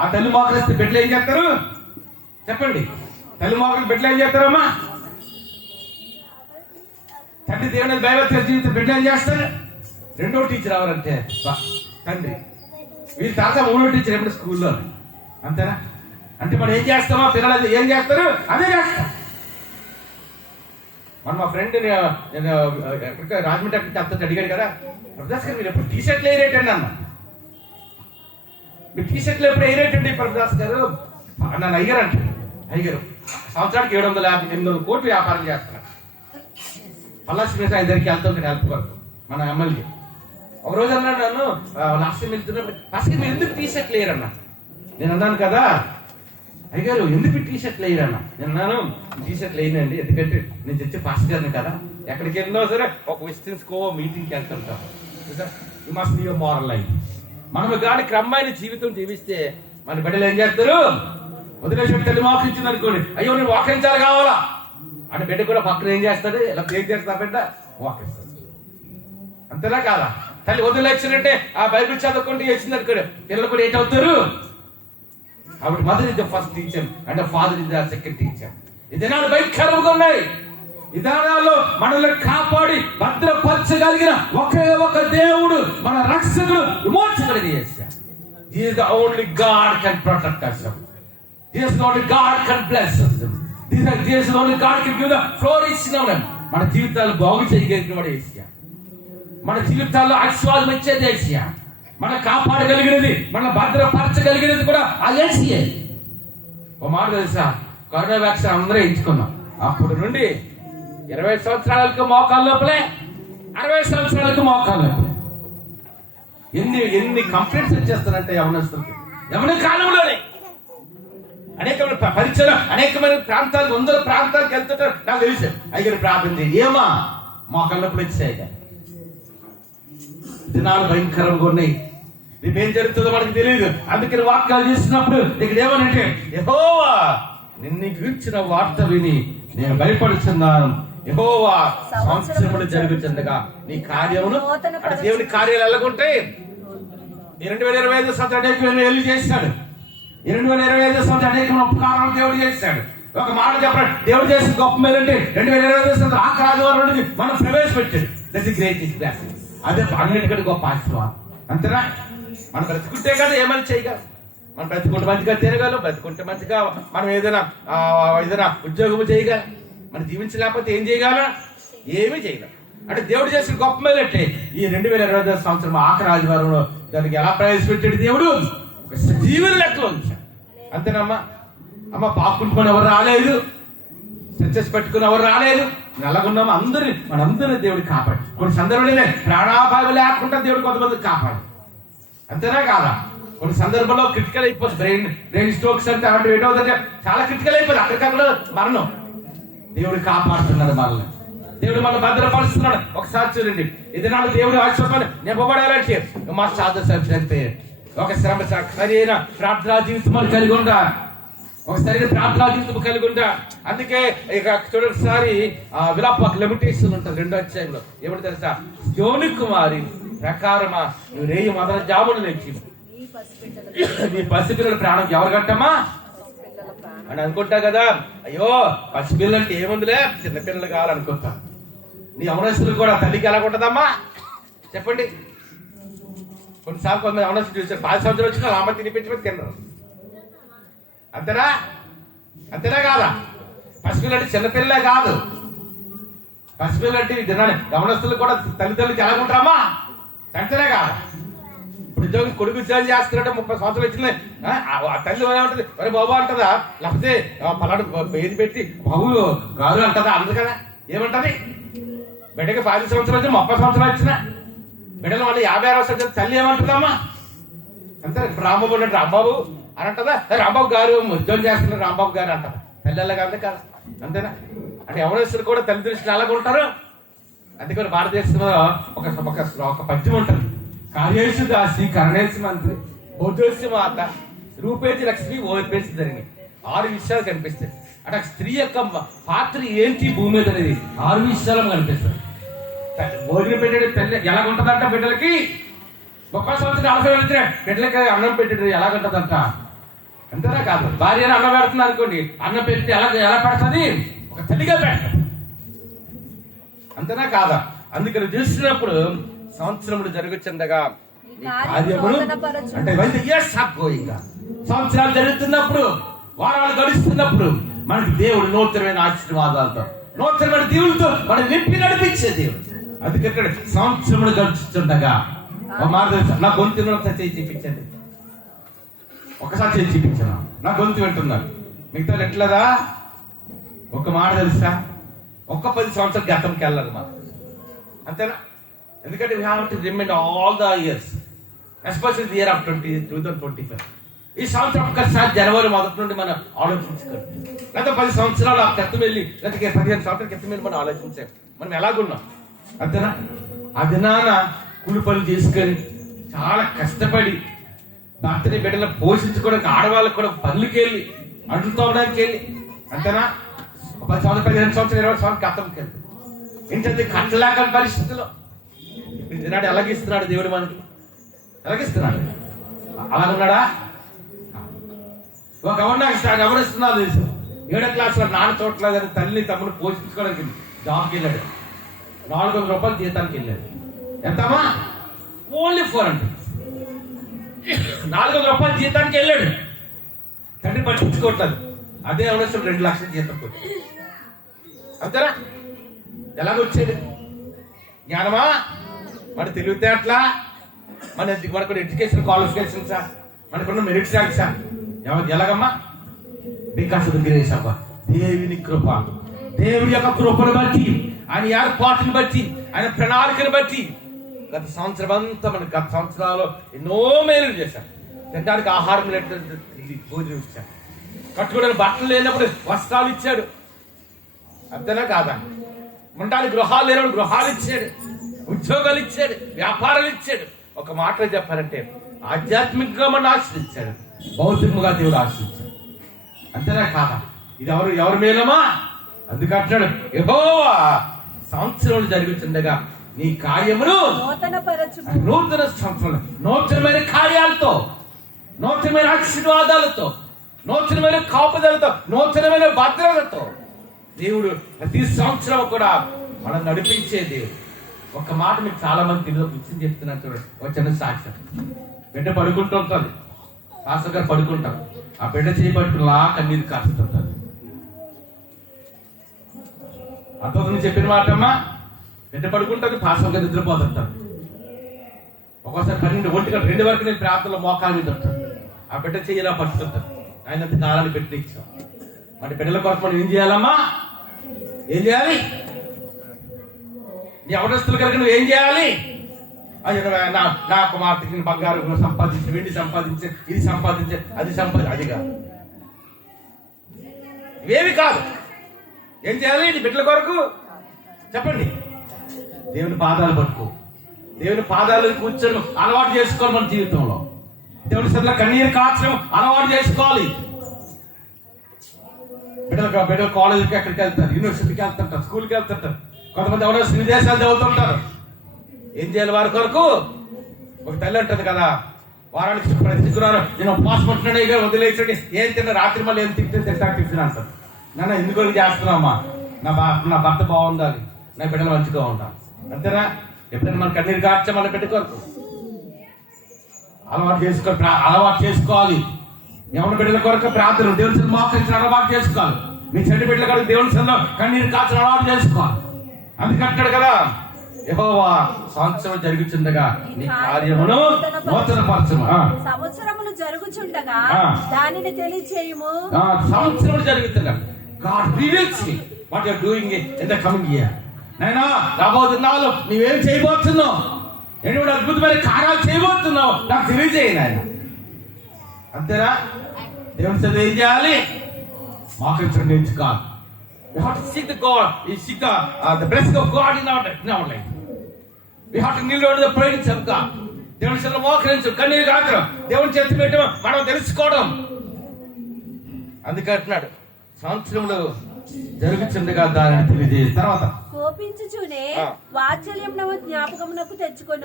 ఆ తల్లి మోకరిస్తే బిడ్డలు ఏం చేస్తారు చెప్పండి? తల్లి మోకరి బిడ్డలు ఏం చేస్తారమ్మా? తండ్రి దేవుని భయభక్తుల జీవితం బిడ్డలు ఏం చేస్తారు? రెండో టీచర్ ఎవరంటే తండ్రి. వీళ్ళు తాత మూడో టీచర్ ఎప్పుడు స్కూల్లో. అంతేనా? అంటే మనం ఏం చేస్తామో పిల్లలు ఏం చేస్తారు అదే చేస్తాం. మన మా ఫ్రెండ్ నేను ఎక్కడికి రాజమండ్రి అక్కడికి వెళ్తుంటే అడిగాడు కదా, ప్రకాష్ గారు మీరు ఎప్పుడు టీ షర్ట్లు వేయరేటండి అన్న. మీరు టీ షర్ట్లు ఎప్పుడు వేయరేటండి ప్రకాష్ గారు నన్ను అయ్యారు అంటే. అయ్యారు సంవత్సరానికి 750-800 కోట్లు వ్యాపారం చేస్తున్నారు. పల్లాశ్రీ ఆయన దగ్గరికి వెళ్తాం హెల్ప్ కొరకు మన ఎమ్మెల్యే. ఒక రోజు అన్నాడు నన్ను, లాస్ట్ వెళ్తున్నప్పుడు అసలు మీరు ఎందుకు టీ షర్ట్లు వేయరన్నా? నేను అన్నాను కదా, అయ్యారు ఎందుకు టీ షర్ట్లు వేయరన్నా? నేను అన్నాను టీ షర్ట్లు వేయనండి, ఎందుకంటే నేను తెచ్చే పాస్ గారిని కదా, ఎక్కడికి వెళ్ళినా సరే ఒక విజిటింగ్స్కో మీటింగ్కి వెళ్తుంటాం. You must be your moral life. మనం కానీ క్రమమైన జీవితం జీవిస్తే మన బిడ్డలు ఏం చేస్తారు? వదిలేసి తల్లి మోకరించింది అనుకోండి, అయ్యో నేను మోకరించాలి కావాలా అని బిడ్డ కూడా పక్కన ఏం చేస్తాడు? ఇలా ఏం చేస్తా బిడ్డ మోకరిస్తాడు. అంతేనా కాదా? తల్లి వదిలేచ్చినట్టే ఆ బైబిల్ చదువుకుంటే వేసింది అనుకోండి, పిల్లలు కూడా ఏంటవుతారు? కాబట్టి mother is the first teacher and father is the second teacher. ఈ దినాలు భయంకరంగా ఉన్నాయి. ఈ దినాల్లో మనల్ని కాపాడి భద్రపరచగలిగిన ఒకే ఒక దేవుడు, మన రక్షకుడు, విమోచకుడు చేశాడు. Jesus the only God can protect us. Jesus the only God can bless us. Jesus the only God can give the flourishing of them. మన జీవితాలు బాగు చేయగలిగిన వాడు యేసయ్య. మన జీవితాల్లో ఆశీర్వాదం ఇచ్చేది యేసయ్య. మనం కాపాడగలిగినది, మనం భద్రపరచగలిగినది కూడా ఆ యేసయ్యే. ఓ మాట తెలుసా, కరోనా వ్యాక్సిన్ అందరూ ఎంచుకున్నాం. అప్పుడు నుండి 20 సంవత్సరాలకు మోకాళ్ళ లోపలే, 60 సంవత్సరాలకు మోకాళ్ళ లోపలే ఎన్ని కంప్లైంట్స్ వచ్చేస్తారంటే యవనస్తులకి. యవన కాలంలోనే అనేకమైన పరీక్షలు, అనేకమైన ప్రాంతాలు, 100 ప్రాంతాలకు వెళ్తుంటారు. నాకు తెలుసు అయ్యారు ప్రార్థన చేయండి. ఏమా మోకాళ్ళ నొప్పులు వచ్చాయి. దినాలు భయంకరంగా ఉన్నాయి. రేపు ఏం జరుగుతుందో మనకు తెలియదు. అందుకని వాక్యాలు చేసినప్పుడు ఇక్కడ ఏమనంటే, యెహోవా నిన్ను గురించిన వార్త విని నేను భయపడుతున్నాను. యెహోవా సంవత్సరములు జరుగుతుండగా నీ కార్యమును, అంటే దేవుని కార్యాలు ఎలాగుంటాయి. 2025 సంవత్సరం అనేకమైన ఏళ్ళు చేశాడు. 2025 సంవత్సరం అనేకమైన ఉపకారాలు దేవుడు చేశాడు. ఒక మాట చెప్పండి, దేవుడు చేసిన గొప్ప మేలంటే 2025 సంవత్సరం ఆదివారం నుండి మనం ప్రవేశపెట్టాడు. That is great blessing. అదే అన్నిటికంటే గొప్ప ఆశీర్వాదం. అంతేనా? మనం బ్రతుకుంటే కదా ఏమైనా చేయగలం. మనం బ్రతుకుంటే మంచిగా తిరగలం, బ్రతుకుంటే మంచిగా మనం ఏదైనా ఉద్యోగం చేయగలం. మనం జీవించలేకపోతే ఏం చేయగలం? ఏమీ చేయగలం. అంటే దేవుడు చేసిన గొప్ప మేలంటే ఈ 2025 సంవత్సరం ఆఖరి ఆదివారంలో దానికి ఎలా ప్రవేశపెట్టాడు దేవుడు? ఒక సజీవుల లెక్కలో ఉంచాడు. అంతేనమ్మా? అమ్మ పాపుకుంటుకొని ఎవరు రాలేదు, స్ట్రెచెస్ పెట్టుకుని ఎవరు రాలేదు. నల్లగున్నాము మనందరినీ దేవుడు కాపాడు. కొన్ని సందర్భంలో ప్రాణాపాయం లేకుండా దేవుడు కొంతమంది కాపాడు. అంతేనా కాదా? కొన్ని సందర్భంలో క్రిటికల్ అయిపోతుంది. బ్రెయిన్ స్ట్రోక్స్ అంటే అలాంటివి ఏంటవుతుంటే చాలా క్రిటికల్ అయిపోతుంది. అక్కడికక్కడ మరణం. దేవుడు కాపాడుతున్నాడు మనల్ని. దేవుడు మనం భద్రపరుస్తున్నాడు. ఒకసారి చూడండి, ఇది నాకు దేవుడు ఆశీర్వాదం నింపబడాలంటే మా సాధన ఒక శ్రమ సరైన ప్రార్థనా జీవితం కలిగి ఉండా, ఒక సరైన ప్రార్థనా జీవితం కలిగి ఉండా. అందుకే ఇక చూడసారి విలాప లిమిటేషన్ ఉంటుంది 2వ అధ్యాయంలో. ఏమిటి తెలుసా? యోని కుమారి ప్రకారమా నువ్వు రేయి మొదల జామును లేచి నీ పసిపిల్లల ప్రాణం ఎవరు కట్టమ్మా అని అనుకుంటా కదా. అయ్యో పసిపిల్లలు అంటే ఏముందిలే, చిన్నపిల్లలు కావాలనుకుంటా. నీ యవనస్తులు కూడా తల్లికి ఎలా ఉంటుందమ్మా చెప్పండి? కొన్నిసార్లు కొంతమంది యవనస్తులు చూసారు, 10 సంవత్సరాలు వచ్చినా అమ్మ తినిపించమని తిన్నారు. అంతేనా కాదా? పసిపిల్లలు అంటే చిన్నపిల్లలే కాదు. పసిపిల్లలు అంటే తినాలి. యవనస్తులు కూడా తల్లిదండ్రులకి ఎలా ఉంటారమ్మా? అంతేనే కాదు. ఇప్పుడు ఉద్యోగం కొడుకు ఉద్యోగం చేస్తున్నాడు, 30 సంవత్సరాలు వచ్చినాయి. తల్లి ఏమంటది? మరి బాబు అంటదా? లేకపోతే పలాడు ఏది పెట్టి బాబు గారు అంటదా? అందదు కదా. ఏమంటది? బిడ్డకి 10 సంవత్సరాలు వచ్చిన 30 సంవత్సరాలు వచ్చిన బిడ్డలు మళ్ళీ 50 సంవత్సరాలు తల్లి ఏమంటుందమ్మా? అంతే. రాంబాబు అంటే రాంబాబు అని అంటదా? రాంబాబు గారు ఉద్యోగం చేస్తున్నారు రాంబాబు గారు అంటారు. తల్లి కాదు కదా. అంతేనా? అంటే ఎవరేస్తారు కూడా తల్లిదండ్రులు అలాగ ఉంటారు. అందుకని భారతదేశంలో ఒక పద్యం ఉంటుంది. కార్యేషు దాసి కరణేశు మంత్రి బోధోసి మాత రూపేసి లక్ష్మి ఓపేసి జరిగి 6 విషయాలు కనిపిస్తాయి. అంటే స్త్రీ యొక్క పాత్ర ఏంటి భూమి మీద అనేది 6 విషయాలు కనిపిస్తాయి. భోజనం పెట్టేది తల్లి ఎలాగుంటదంట బిడ్డలకి? 30 సంవత్సరాలు 40 వచ్చిన బిడ్డలకి అన్నం పెట్టేది ఎలాగుంటదంట? అంతేనా కాదు? భార్య అన్నం పెడుతుంది అనుకోండి, అన్నం పెట్టి ఎలా పెడుతుంది? ఒక తల్లిగా పెడతాడు. అంతేనా కాదా? అందుకని చూసినప్పుడు సంవత్సరములు జరుగుతుండగా అంటే సంవత్సరాలు జరుగుతున్నప్పుడు, వారాలు గడుస్తున్నప్పుడు మనకి దేవుడు నూతనమైన ఆశీర్వాదాలతో, నూతనమైన దేవుడితో మనం నింపి నడిపించే దేవుడు. అందుకే సంవత్సరములు గడుచుతుండగా నా గొంతు చేయి చూపించండి. ఒకసారి చేయి చూపించాను. నా గొంతు వింటున్నాను. మిగతా ఎట్లదా? ఒక మాట తెలుసా? 10 సంవత్సరాలు గతంకి వెళ్ళాలి మనం. అంతేనా? ఎందుకంటే we have to remember all the years, especially the year of 2025. ఈ సంవత్సరం ఒక్కసారి జనవరి 1 నుండి మనం ఆలోచించుకోండి. గత 10 సంవత్సరాలు క్రితం వెళ్ళి, గత 15 సంవత్సరాల క్రితం వెళ్ళి మనం ఆలోచించాం మనం ఎలాగున్నాం. అంతేనా? ఆ దినాన కూలి పనులు చేసుకొని చాలా కష్టపడి భర్తని బిడ్డలు పోషించుకోవడానికి ఆడవాళ్ళకి కూడా పనులకి వెళ్ళి, అంట్లు తోమడానికి వెళ్ళి, అంతేనా? 10 సంవత్సరాలు 15 సంవత్సరాలు 20 సంవత్సరాలు గతంకి వెళ్ళి ఏంటంటే కట్టలేక పరిస్థితుల్లో ఈనాడు ఎలాగిస్తున్నాడు దేవుడు మనకి? ఎలాగిస్తున్నాడు? అలాగున్నాడా? ఒక గమనిస్తున్నాడు తెలుసు. 7వ క్లాసులో నాన్న చూడలేదని తల్లి తమ్ముడు పోషించుకోవడానికి జాబ్కి వెళ్ళాడు. 400 రూపాయలు జీతానికి వెళ్ళాడు. ఎంతమ్మా? ఓన్లీ 400. 400 రూపాయలు జీతానికి వెళ్ళాడు. తండ్రి పట్టించుకోవట్లేదు. అదే అవసరం 2 లక్షల జీతం పోయి. అంతేనా? ఎలాగొచ్చాడు? జ్ఞానమా, మన తెలివితేటలా, మనకు ఎడ్యుకేషన్ క్వాలిఫికేషన్సా, మనకున్న మెరిట్ ర్యాంక్సా? ఎలాగమ్మా? Because of the grace of God. దేవుని కృప, దేవుని యొక్క కృపను బట్టి, ఆయన ఏర్పాటును బట్టి, ఆయన ప్రణాళికను బట్టి గత సంవత్సరం అంతా మన గత సంవత్సరాలు ఎన్నో మేలు చేశాం. తినడానికి ఆహారం లేనప్పుడు భోజనం ఇచ్చాడు, కట్టుకోవడానికి బట్టలు లేనప్పుడు వస్త్రాలు ఇచ్చాడు. అంతేనా కాదా? ఉండడానికి గృహాలు లేనప్పుడు గృహాలు ఇచ్చాడు, ఉద్యోగాలు ఇచ్చాడు, వ్యాపారాలు ఇచ్చాడు. ఒక మాటలో చెప్పారంటే ఆధ్యాత్మికంగా మనం ఆశ్రయించాడు, భౌతికంగా దేవుడు ఆశ్రయించాడు. అంతేనా కాదా? ఇది ఎవరు మేలమా? అందుకంటున్నాడు, యెహోవా సంవత్సరం జరుగుతుండగా నీ కార్యమును నూతన సంవత్సరం, నూతనమైన కార్యాలతో, నూతనమైన ఆశీర్వాదాలతో, నూతనమైన కాపుదలతో, నూతనమైన భద్రతతో దేవుడు ప్రతి సంవత్సరం కూడా మనం నడిపించే దేవుడు. ఒక మాట మీకు చాలా మంది తెలియదు చెప్తున్నాను చూడండి. ఒక చిన్న సాక్ష్యం. బిడ్డ పడుకుంటుంటుంది, పాస్టర్ గారు పడుకుంటాం, ఆ బిడ్డ చేయబట్టులా కన్నీరు కాస్తుంటుంది. అర్థం చెప్పిన మాట అమ్మా. బిడ్డ పడుకుంటుంది, పాస్టర్ గారు నిద్రపోతుంటారు. ఒక్కోసారి 12, 1 గంట 2 వరకు నేను ప్రార్థనలో మోకాల మీద ఉంటాను. ఆ బిడ్డ చెయ్యలా పడుతుంటారు. ఆయన కాలాన్ని పెట్టి ఇచ్చాం. మరి బిడ్డల కోసం మనం ఏం చేయాలమ్మా? ఏం చేయాలి? నీ అవడస్తులు కనుక నువ్వు ఏం చేయాలి? నా కుమార్తెకి బంగారు సంపాదించి, వెండి సంపాదించి, ఇది సంపాదించి, అది కాదు, ఇవేవి కాదు. ఏం చేయాలి నీ బిడ్డల కొరకు? చెప్పండి. దేవుని పాదాలు పట్టుకో, దేవుని పాదాలు కూర్చొని అలవాటు చేసుకోవాలి. మన జీవితంలో దేవుని సన్నిధిలో కన్నీరు కాచడం అలవాటు చేసుకోవాలి. బిడ్డలు కాలేజీకి ఎక్కడికి వెళ్తారు, యూనివర్సిటీకి వెళ్తుంటారు, స్కూల్కి వెళ్తుంటారు. కొంతమంది ఎవరో విదేశాలు చదువుతుంటారు. ఏం చేయాలి వారి కొరకు? ఒక తల్లి ఉంటుంది కదా, వారానికి ప్రతి శుక్రవారం నేను ఉపవాసం ఉంటున్నాడు, వదిలేసాడు, ఏం తిన్నా రాత్రి మళ్ళీ ఏం తింటా టిఫిన్ అంటారు. నన్ను ఎందుకు చేస్తున్నామ్మా? నా భర్త బాగుండాలి, నా బిడ్డలు మంచిగా ఉండాలి. అంతేనా? ఎప్పుడైనా మన కన్నీరు కార్చా మన బిడ్డ కొరకు అలవాటు చేసుకోవాలి. ఎవరి బిడ్డల కొరకు ప్రార్థన, దేవుని సన్నిధిలో మోకరించిన అలవాటు చేసుకోవాలి. మీ చెడ్డ బిడ్డల కొరకు దేవుని సన్నిధిలో కన్నీరు కార్చిన అలవాటు చేసుకోవాలి. అందుకంటాడు కదా, యెహోవా సంవత్సరం జరుగుచుండగా నీ కార్యమును నూతనపరచుము. సంవత్సరములు జరుగుచుండగా దానిని తెలియచేయుము. సంవత్సరం జరుగుతుండగా God reveals me what you are doing in the coming year. నైనా రాబోతున్నావు, నీవేం చేయబోతున్నావు, ఎటువంటి అద్భుతమైన కార్యాలు చేయబోతున్నావు నాకు తెలియజేయి నాయన. అంతేనా? దేవుని సన్నిధిలో ఏం చేయాలి? మోకరించడం నేర్చుకోవాలి. We have to seek the God. We seek the blessing of God in our life. We have to kneel under the presence of God. దేవుని సన్నిధిలో మోకరించడం, కన్నీరు కాచడం, దేవుని చేతి పెట్టడం, మనం తెలుసుకోవడం. అందుకంటున్నాడు సంవత్సరంలో జరుగుతుండగా దానిని తెలియజేసిన తర్వాత కోపించుచునే వాత్సల్యం జ్ఞాపకమునకు తెచ్చుకొని.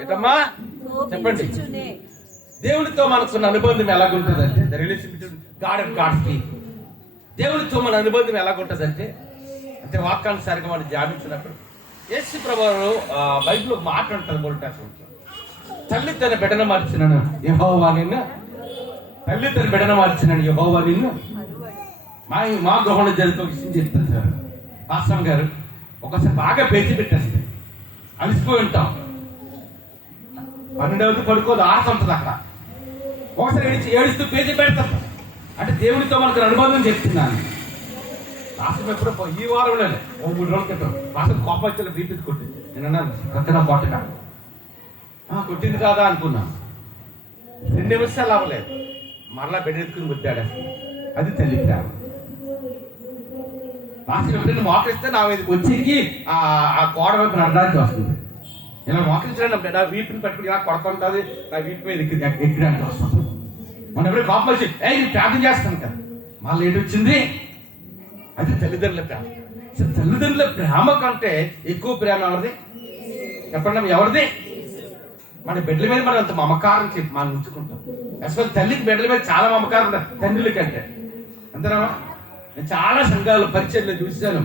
చెప్పండి, దేవునితో మనకున్న అనుబంధం ఎలాగుంటుందంటే, the relation between God and God's people. దేవునితో మన అనుబంధం ఎలాగుంటుందంటే, అంటే వాక్యానుసారిగా మనం ధ్యానించినప్పుడు యేసు ప్రభువు బైబిల్లో మాట్లాడతారు. తల్లి తన బిడ్డను మార్చినను యెహోవా నిన్ను, తల్లి తన బిడ్డను మార్చినను యెహోవా నిన్ను. మా గృహంలో జరుగుతూ విషయం చెప్తాను సార్. పాస్టర్ గారు ఒకసారి బాగా పేచి పెట్టేస్తే అలసిపోయి ఉంటాం, 12వ పడుకోదు, ఆడుతుంటది అక్కడ. ఒకసారి ఏడుస్తూ పేచి పెడతాం. అంటే దేవుడితో మనకు అనుబంధం చెప్తున్నాను. రాష్ట్రం ఎప్పుడో ఈ వారంలోనే 3 రోజుల క్రితం రాష్ట్రం కోపం వచ్చే బీపీ కొట్టింది. నేను అన్నాను కొత్తగా కొట్టగా కొట్టింది కాదా అనుకున్నాను. 2 నిమిషాలు అవ్వలేదు, మరలా బెడ్ ఎత్తుకుని ముద్దాడు. అది తల్లి ప్రేమ. రాష్ట్రం ఎప్పుడైనా మోకరిస్తే నా మీద వచ్చేకి ఆ గోడ వైపు నడడానికి వస్తుంది. ఇలా మోకరించడానికి నా వీపుని పెట్టుకుని ఇలా కొడుతుంటుంది, నా వీపు మీద ఎక్కడానికి వస్తుంది. మనం ఎప్పుడైనా కోపం వచ్చి ప్రార్థన చేస్తాను కదా, మళ్ళీ ఏంటి వచ్చింది? అది తల్లిదండ్రుల ప్రేమ. తల్లిదండ్రుల ప్రేమ కంటే ఎక్కువ ప్రేమ ఎవరిది చెప్పండి? ఎవరిది? మన బిడ్డల మీద మనం అంత మమకారం చెప్పి మనం ఉంచుకుంటాం. అసలు తల్లికి బిడ్డల మీద చాలా మమకారం ఉంటుంది తండ్రుల కంటే. అంతేనా? నేను చాలా సంఘాలు పరిచయంలో చూశాను.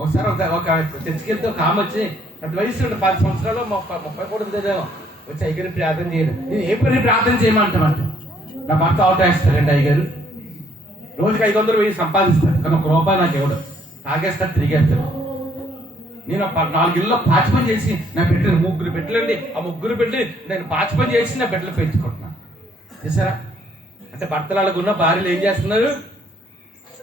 ఒకసారి ఒక చర్చికి వెళ్తే ఒక ఆమె వచ్చి పెద్ద వయసు 10 సంవత్సరాలు 30 కూడా వచ్చి అయ్యగారు ప్రార్థన చేయను. నేను ఏ పని ప్రార్థన చేయమంటామంట. నా భర్త ఆటో వేస్తారండి అయ్యగారు, రోజుకి 500 1000 సంపాదిస్తాడు, కానీ 1 రూపాయి నాకు ఇవ్వడు, తాగేస్తాడు, తిరిగేస్తాడు. నేను 4 ఇళ్ళలో పాచి పని చేసి నా బిడ్డలు 3 బిడ్డలండి, ఆ 3 బిడ్డలు నేను పాచి పని చేసి నా బిడ్డలు పెంచుకుంటున్నాను. చూసారా? అంటే భర్తలకు ఉన్న భార్యలు ఏం చేస్తున్నారు?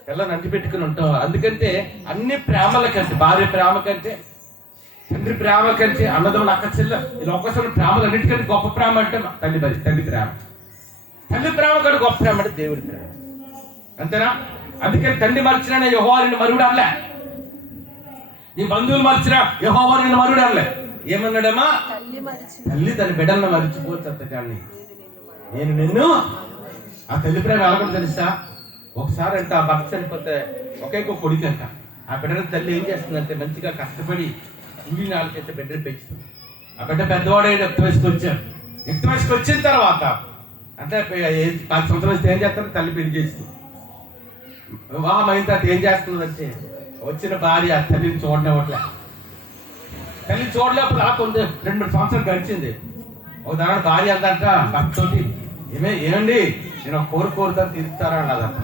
పిల్లలు అంటి పెట్టుకుని ఉంటాం. అందుకంటే అన్ని ప్రేమల కంటే, భార్య ప్రేమ కంటే, తండ్రి ప్రేమ కంటే, అన్నదమ్ములు అక్క చెల్ల ఈ లోకసభ ప్రేమలు అన్నిటికంటే గొప్ప ప్రేమ అంటే తల్లి ప్రేమ. తల్లి ప్రేమ కంటే గొప్ప ప్రేమ అంటే దేవుడి ప్రేమ. అంతేనా? అందుకని తండ్రి మరిచిన యెహోవా నిన్ను మరుడు అనలే, నీ బంధువులు మరిచిన యెహోవా నిన్ను మరుడు అనలే. ఏమన్నాడమ్మా? తల్లి తన బిడ్డలను మరిచిపోతుంది, కానీ నేను నిన్ను. ఆ తల్లి ప్రేమ ఎలాగో తెలుసా? ఒకసారి అంటే ఆ భర్త చనిపోతే ఒకే కొడుకు అంట, ఆ బిడ్డల తల్లి ఏం చేస్తుందంటే మంచిగా కష్టపడి కూలి నాలుగు చేస్తే బిడ్డలు పెంచుతుంది. ఆ బిడ్డ పెద్దవాడే యుక్త వయసుకు వచ్చాడు. యుక్త వయసుకు వచ్చిన తర్వాత అంటే 10 సంవత్సరాలు వస్తే ఏం చేస్తారు? తల్లి పెళ్లి చేస్తుంది. వివాహం అయిన తర్వాత ఏం చేస్తుందంటే వచ్చిన భార్య తల్లిని చూడనివ్వట్లే. తల్లిని చూడలేకపోతే అలా 2-3 సంవత్సరాలు గడిచింది. ఒక దాని భార్య అందంట భర్తతోటి, ఏమండి నేను ఒక కోరుతాను, తీరుస్తారా అన్నదంట.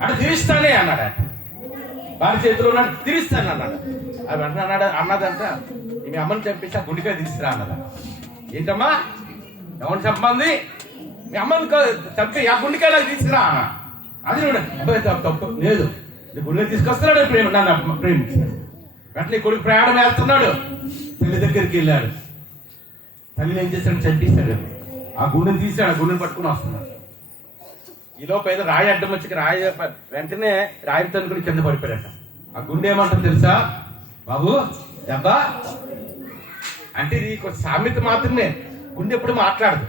అంటే తీరుస్తానే అన్నాడు. భార్య చేతిలో ఉన్నాడు, తీరుస్తాను అన్నాడు. అది అన్నదంట, మీ అమ్మని చంపేసి ఆ గుండెకాయ తీసుకురా అన్నదా. ఏంటమ్మా ఎవరిని చెప్పమంది? మీ అమ్మని చంపి ఆ గుండెకాయలాగా తీసుకురా అన్న. అది తప్పు లేదు, గుడిగా తీసుకొస్తున్నాడు, నన్ను ప్రేమించాడు. వెంటనే కొడుకు ప్రయాణం వేస్తున్నాడు, తల్లి దగ్గరికి వెళ్ళాడు. తల్లిని ఏం చేశాడు? చంపేశాడు. ఆ గుండెని తీశాడు, ఆ గుండెని పట్టుకుని వస్తున్నాడు. ఈలోపు ఏదో రాయి అడ్డం వచ్చి రాయి వెంటనే రాయి తనుకుని కింద పడిపోయాడట. ఆ గుండె ఏమంటుంది తెలుసా? బాబు దెబ్బ అంటే ఇది సామెత మాత్రమే, గుండె ఎప్పుడు మాట్లాడదు.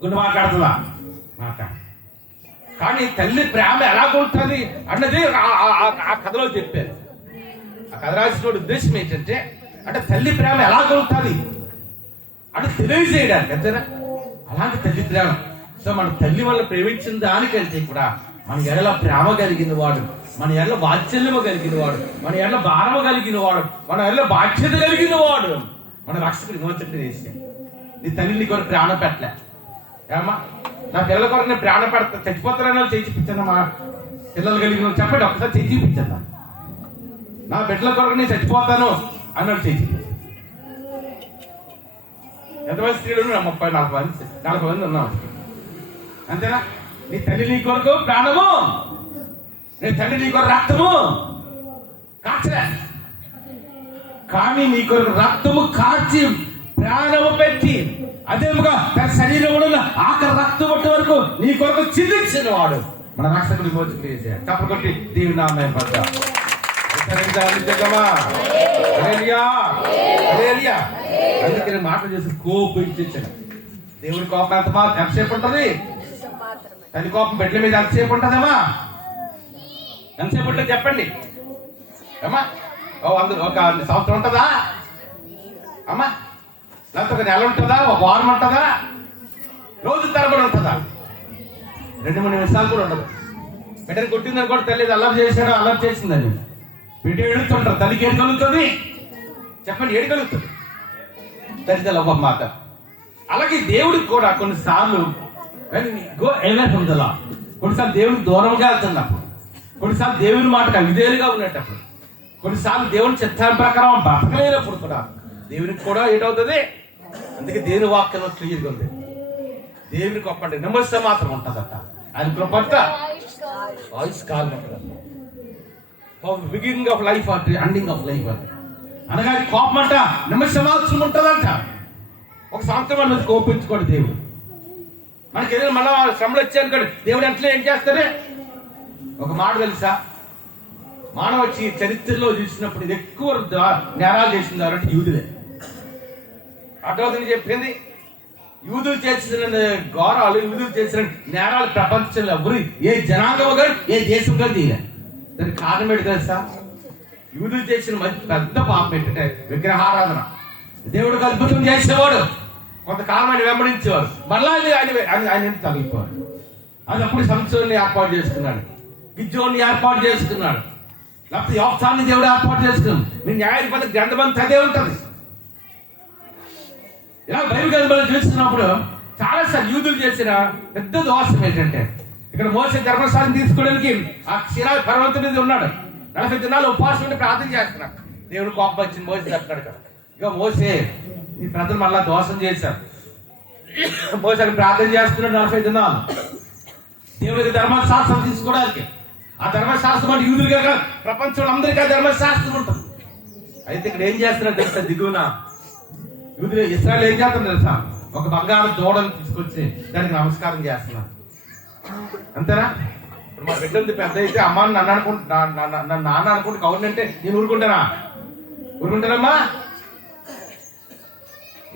గుండె మాట్లాడుతుందా? మాట్లాడు. కానీ తల్లి ప్రేమ ఎలాగుంటుంది అన్నది ఆ కథలో చెప్పారు. ఆ కథ రాసిన ఉద్దేశం ఏంటంటే, అంటే తల్లి ప్రేమ ఎలాగుంటుంది అంటే తెలియజేయడానికి, అంతేనా? అలాంటి తల్లి ప్రేమ. సో మన తల్లి వల్ల ప్రేమించిన దానికంటే కూడా మన ఎడల ప్రేమ కలిగిన వాడు, మన ఎడల వాత్సల్యము కలిగిన వాడు, మన ఎడల భారము కలిగిన వాడు, మన ఎడల బాధ్యత కలిగిన వాడు మన రక్షకుడు విమోచన చేసి. నీ తల్లి నీ కొరకు ప్రాణం పెట్టలే. ఏమమ్మా నా పిల్లల కొరకు నేను ప్రాణం పెడతా, చచ్చిపోతారని వాళ్ళు చేయి చూపించానమ్మా. పిల్లలు కలిగిన చెప్పండి, ఒక్కసారి చేయి చూపించాను. నా బిడ్డల కొరకు నేను చచ్చిపోతాను అన్నాడు, చేయి చూపించాను. ఎంతమంది స్త్రీలు? 30-40 మంది ఉన్నాం. అంతేనా? నీ తల్లి నీ కొరకు ప్రాణము, నీ తండ్రి నీ కొరకు రక్తము కాచలే, కానీ నీ కొరకు రక్తము కాచి ప్రాణము పెట్టి అదేముగా తన శరీరంలో ఆఖరి రక్తం పట్టే వరకు నీ కొరకు చిందించిన వాడు మన రక్షకుడి మోచు చేశాడు. తప్పకొట్టి దేవుని నామం పడ్డా. అందుకని మాటలు చేసి కోపించాడు. దేవుడి కోపం ఎంతసేపు ఉంటుంది? తల్లి కోపం బిడ్డల మీద ఎంతసేపు ఉంటుందమ్మా? ఎంతసేపు ఉంటుంది చెప్పండి అమ్మా? ఒక సంవత్సరం ఉంటుందా అమ్మా? లేకపోతే ఒక నెల ఉంటుందా? ఒక వారం ఉంటుందా? రోజు తరబడి ఉంటుందా? 2-3 నిమిషాలు కూడా ఉండదు. బిడ్డని కొట్టిందని కూడా తల్లి అల్లరి చేశాడో అల్లరి చేసిందని బిడ్డ ఏడుతుంటారు. తల్లికి ఏడు కలుగుతుంది చెప్పండి? ఏడు కలుగుతుంది తల్లి ఒక మాట. అలాగే దేవుడికి కూడా కొన్నిసార్లు కొన్నిసార్లు దేవుడికి దూరంగా వెళ్తున్నప్పుడు, కొన్నిసార్లు దేవుని మాటకు అవిధేయులుగా ఉండేటప్పుడు, కొన్నిసార్లు దేవుని చిత్తాన్ని ప్రకారం బ్రతకలేనప్పుడు కూడా దేవునికి కూడా ఏంటవుతుంది? అందుకే దేవుని వాక్యంలో క్లియర్గా ఉంది. దేవుని గొప్ప అంటే నిమిషం మాత్రం ఉంటుందట. ఆయన కృపంట ఆయుష్ కాలం ఉంటుంది. బిగినింగ్ ఆఫ్ లైఫ్ అంటే ఎండింగ్ ఆఫ్ లైఫ్ అంటే అనగా కోపం అంట నిమిషం మాత్రం ఉంటుందంట. ఒక సంవత్సరం మీద కోపించుకోండి దేవుడు. మనకి ఏదైనా మళ్ళా శ్రమలు వచ్చాయనుకోండి, దేవుడు ఎంట్లో ఏం చేస్తాడే? ఒక మాట తెలుసా? మానవ చరిత్రలో చూసినప్పుడు ఇది ఎక్కువ నేరాలు చేసిన అంటే యూదులే. అటోదని చెప్పింది, యూదులు చేసిన ఘోరాలు, యూదులు చేసిన నేరాలు ప్రపంచంలో ఎవరు ఏ జనాంగం కానీ ఏ దేశం కానీ తీయలే. దానికి కారణం ఏంటి తెలుసా? యూదులు చేసిన పెద్ద పాపం ఏంటంటే విగ్రహారాధన. దేవుడికి అద్భుతం చేసేవాడు, కొంతకాలం ఆయన వెంబడించేవారు, మళ్ళా ఆయన తగిలిపోవాడు. అది అప్పుడు సంసోన్ని ఏర్పాటు చేసుకున్నాడు, గిద్యోన్ని ఏర్పాటు చేసుకున్నాడు, లేకపోతే యోక్తాన్ని దేవుడు ఏర్పాటు చేసుకున్నాడు. మీ న్యాయాధిపతి గ్రంథం అంతా అదే ఉంటుంది. ఇలా బైబిల్ గ్రంథంలో చూస్తున్నప్పుడు చాలాసార్లు యూదులు చేసిన పెద్ద దోషం ఏంటంటే, ఇక్కడ మోసే ధర్మశాలను తీసుకోవడానికి ఆ శిలా పర్వతం మీద ఉన్నాడు. 40 దినాలు ఉపవాసం ఉండి ప్రార్థన చేస్తున్నాడు. దేవుడు కోపం వచ్చింది, మోసే చెప్తాడు కదా, ఇక మోసే ఈ ప్రజలు మళ్ళా దోషం చేశారు. మోసే ప్రార్థన చేస్తున్నాడు 40 దినాలు దేవుడికి ధర్మశాస్త్రం తీసుకోవడానికి. ఆ ధర్మశాస్త్రం అంటే యూదులుగా కాదు, ప్రపంచంలో అందరికీ ఆ ధర్మశాస్త్రం ఉంటుంది. అయితే ఇక్కడ ఏం చేస్తున్నారు తెలుసా, దిగువన యూదులు ఇస్రాయల్ ఏం చేస్తున్నారు తెలుసా, ఒక బంగారు దూడను తీసుకొచ్చి దానికి నమస్కారం చేస్తున్నారు. అంతేనా? ఇప్పుడు మా బిడ్డలు పెద్ద అయితే అమ్మ నన్ను అనుకుంటా, నాన్న అనుకుంటే కౌరు అంటే నేను ఊరుకుంటానమ్మా.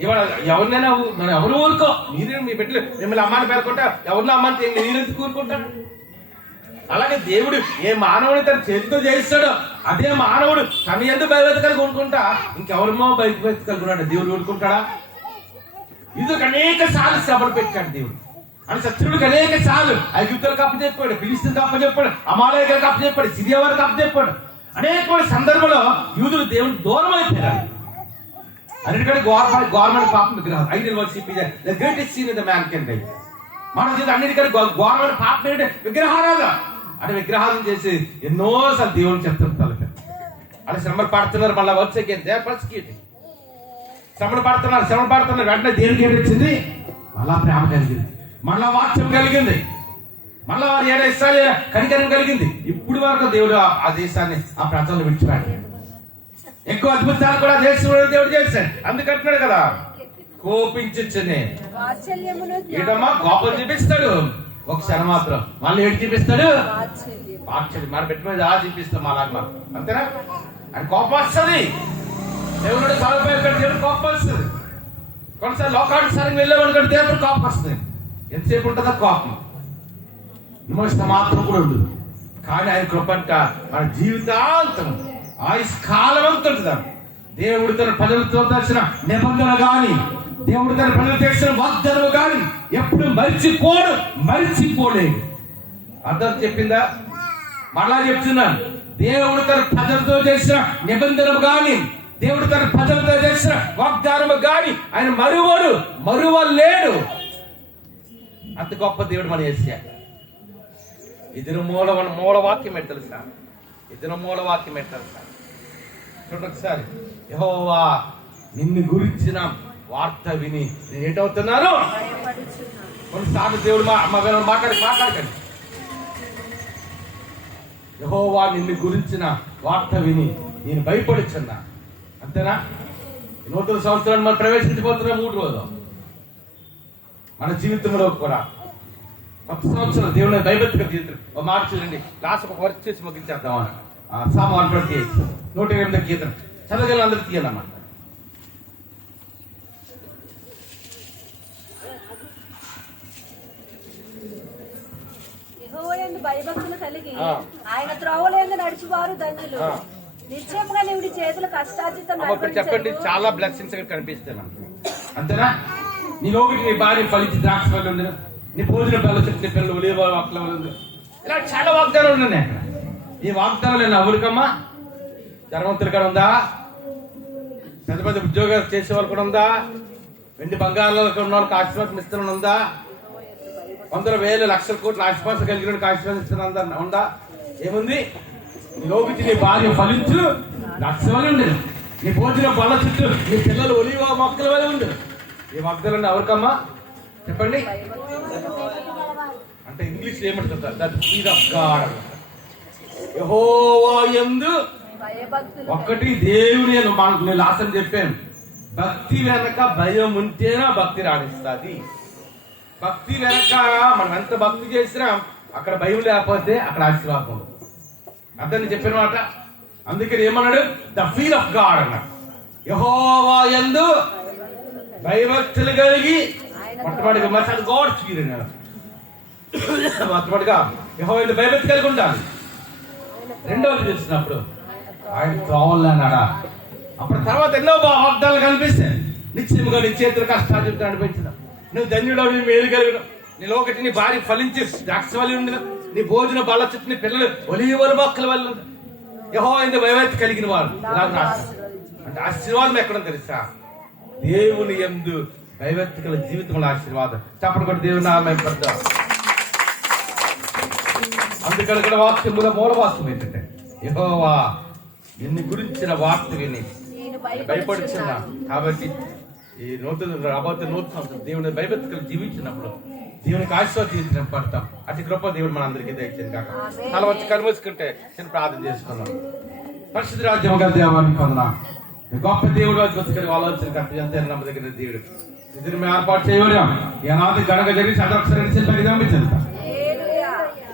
ఇవాళ ఎవరినైనా మనం ఎవరు ఊరుకో, మీరే మీ బిడ్డలు మిమ్మల్ని అమ్మాని పేర్కొంటా, ఎవరినో అమ్మాని మీరెందుకు ఊరుకుంటారు? అలాగే దేవుడు ఏ మానవుడు తన చేతితో చేయిస్తాడో అదే మానవుడు తన ఎందుకు భయభక్తి ఊరుకుంటా ఇంకెవరిమో భయభక్తి కలుగున్నాడు. దేవుడు ఊరుకుంటాడా? ఇది అనేక సార్లు శ్రమలు పెట్టాడు దేవుడు. అని శత్రువుడికి అనేక సార్లు ఐగుప్తులకు అప్పచెప్పాడు, ఫిలిస్తీన్లకు అప్పచెప్పాడు, అమాలేకులకు అప్పచెప్పాడు, సిరియా వారికి అప్పచెప్పాడు. అనేక సందర్భంలో యూదులు దేవుడు దూరం అయిపోయారు. అన్నిటికంటే గవర్నమెంట్ పాపం విగ్రహం. Ideal worship is the greatest sin in the man can die. మన చేత అన్నిటికంటే గవర్నమెంట్ పాపం ఏంటంటే విగ్రహారాధన. అంటే విగ్రహాలను చేసి ఎన్నోసార్లు దేవుని చెప్తారు తలక. అలా శ్రమలు పడుతున్నారు, మళ్ళీ వచ్చే శ్రమలు పడుతున్నారు. వెంటనే దేవునికి ఏమి వచ్చింది? మళ్ళా ప్రేమ కలిగింది, మళ్ళా వాక్యం కలిగింది, మళ్ళా వారు ఏడా ఇష్టాలు కనికరం కలిగింది. ఇప్పుడు వరకు దేవుడు ఆ దేశాన్ని ఆ ప్రజలను విడిచిపెట్టాడు. ఎక్కువ అద్భుతాలు కూడా దేశంలో దేవుడు చేశాడు. అందుకంటున్నాడు కదా, కోపించొచ్చని ఏటమ్మా కోపం చూపిస్తాడు ఒక క్షణం మాత్రం, మళ్ళీ ఏడు చూపిస్తాడు వాత్సల్యం. మన పెట్టి మీద చూపిస్తాం అలాగే, అంతేనా? అని కోపం వస్తుంది. దేవుడు తలపై దేవుడు కోపం వస్తుంది. కొన్నిసార్లు లోకానుసారంగా వెళ్ళేవాడు దేవుడు కోపం వస్తుంది. ఎంతసేపు ఉంటుందా కోపం? నిమిషం మాత్రం కూడా ఉండదు. కానీ ఆయన కృపంట మన జీవితాంతం ఆయుష్కాలం అంతా ఉంటుంది. దేవుడు తన ప్రజలతో చేసిన నిబంధన గాని, దేవుడు తన ప్రజలు చేసిన వాగ్దానం గాని ఎప్పుడు మరిచిపోలేదు. అర్థం చెప్పిందా? మళ్ళా చెప్తున్నాను, దేవుడు తన ప్రజలతో చేసిన నిబంధన గాని, దేవుడు తన ప్రజలతో చేసిన వాగ్దానం గాని ఆయన మరువలేడు. అంత గొప్ప దేవుడు మన యేసయ్య. ఇద్దరు మూల వాక్యం తెలుసా? చూడండి ఒకసారి. యెహోవా నిన్ను గురించిన వార్త విని నేను ఏంటవుతున్నాను? కొన్నిసార్లు దేవుడు మాట్లాడకండి. యెహోవా నిన్ను గురించిన వార్త విని నేను భయపడుచున్నా. అంతేనా? నూతన సంవత్సరాన్ని మనం ప్రవేశించబోతున్న 3 రోజులు మన జీవితంలో కూడా కొత్త సంవత్సరం దేవుని భయభక్తిగా జీవితం. ఒక మాట చూడండి, లాస్ట్ ఒక వర్క్ చేసి ముగించేద్దాం. సామ్ 128 108 కీర్తన చదవగల అందరూ తీయాలన్నమాట. యెహోవాయందు భయభక్తులు కలిగి ఆయన త్రోవలందు నడిచేవారు ధన్యులు. నిశ్చయముగా నీవుడి చేతుల కష్టార్జితం చెప్పండి. చాలా బ్లెస్సింగ్స్ ఇక్కడ కనిపిస్తాయి. అంతేనా? నీ లోకి నీ భార్య ఫలించి ద్రాక్ష వల్ల ఉంది, నీ భోజన బల్ల చెట్టు పిల్లలు ఒలివ వాక్ల ఉంది. ఇలా చాలా వాగ్దానాలు ఉన్నాయి అక్కడ. ఈ వాగ్దానాలు ఎవరికమ్మా? ధనవంతులు కూడా ఉందా? పెద్ద పెద్ద ఉద్యోగాలు చేసే వాళ్ళు కూడా ఉందా? వెండి బంగారాలు ఉన్న వాళ్ళకి ఆశీర్వాదం ఇస్తున్న ఉందా? 100,000 లక్షల కోట్ల ఆశీర్వాదం కలిగిన ఆశీర్వాదం ఉందా? ఏముంది? నీ లోకి నీ భార్య ఫలించు ద్రాక్ష వల్ల ఉండేది, నీ భోజన బల్ల చుట్టూ నీ పిల్లలు ఒలివ మొక్కల వల్ల ఉండదు. ఈ వాగ్దానాలు ఎవరికమ్మా చెప్పండి? అంటే ఇంగ్లీష్ ఏమంటారు? That speed of God. Jehovah యందు ఒకటి దేవుని నేను లాస్ట్ చెప్పాను, భక్తి వెనక భయం ఉంటేనా భక్తి రాణిస్తుంది. భక్తి వెనక మనం ఎంత భక్తి చేసినా అక్కడ భయం లేకపోతే అక్కడ ఆశీర్వాదం. అర్థం చెప్పిన మాట. అందుకని ఏమన్నాడు? ద ఫీల్ ఆఫ్ గాడ్ అన్నాడు. యెహోవా యందు భయభక్తులు కలిగి మొట్టమొదటిగా మసాడు గాడ్ ఫీల్ అన్నాడు. మొట్టమొదటిగా యెహోవా యందు భయభక్తి కలిగి ఉండాలి. రెండవది చూసినప్పుడు ఆయన త్రోవల్లో అన్నాడా. అప్పుడు తర్వాత ఎన్నో వాగ్దానాలు కనిపిస్తాయి. నిశ్చయముగా నీ చేతులు కష్టాలు చెప్తే అనిపించడం, నువ్వు ధన్యుడవు, నీ మేలు కలిగిన, నీలో ఒకటి నీ భార్య ఫలించి ద్రాక్ష వల్ల ఉండిన, నీ భోజన బల్ల చుట్టూ నీ పిల్లలు ఒలివ మొక్కల వల్ల యెహోవా యందు భయభక్తి కలిగిన వారు. అంటే ఆశీర్వాదం ఎక్కడ తెలుసా? దేవుని యందు దైవత్తుల జీవితంలో ఆశీర్వాదం. చెప్పండి కూడా దేవుని నామం పడతాం. అందుకని ఇక్కడ వాక్యముల మూల వాక్యం ఏంటంటే యెహోవా నిన్ను గురించిన వార్త విని భయపడుచున్నా. కాబట్టి ఈ నూతన రాబోతున్న నూతన సంవత్సరం దేవుని భయభక్తులు జీవించినప్పుడు దేవునికి ఆశీర్వదించిన పడతాం. అటు కృప దేవుడు మన అందరికీ దయచేయండి కాక. చాలా వచ్చి కనుమూసుకుంటే చిన్న ప్రార్థన చేసుకున్నాం. పరిశుద్ధ రాజ్యం గల దేవాన్ని పొందనా గొప్ప దేవుడు బతుకని ఆలోచన కరెక్ట్ ఎంత నమ్మదగిన దేవుడు ఇది మేము ఏర్పాటు చేయవడం ఏనాది గనక జరిగించి అదొకసారి రెండు చేతులు పైకి పంపించండి.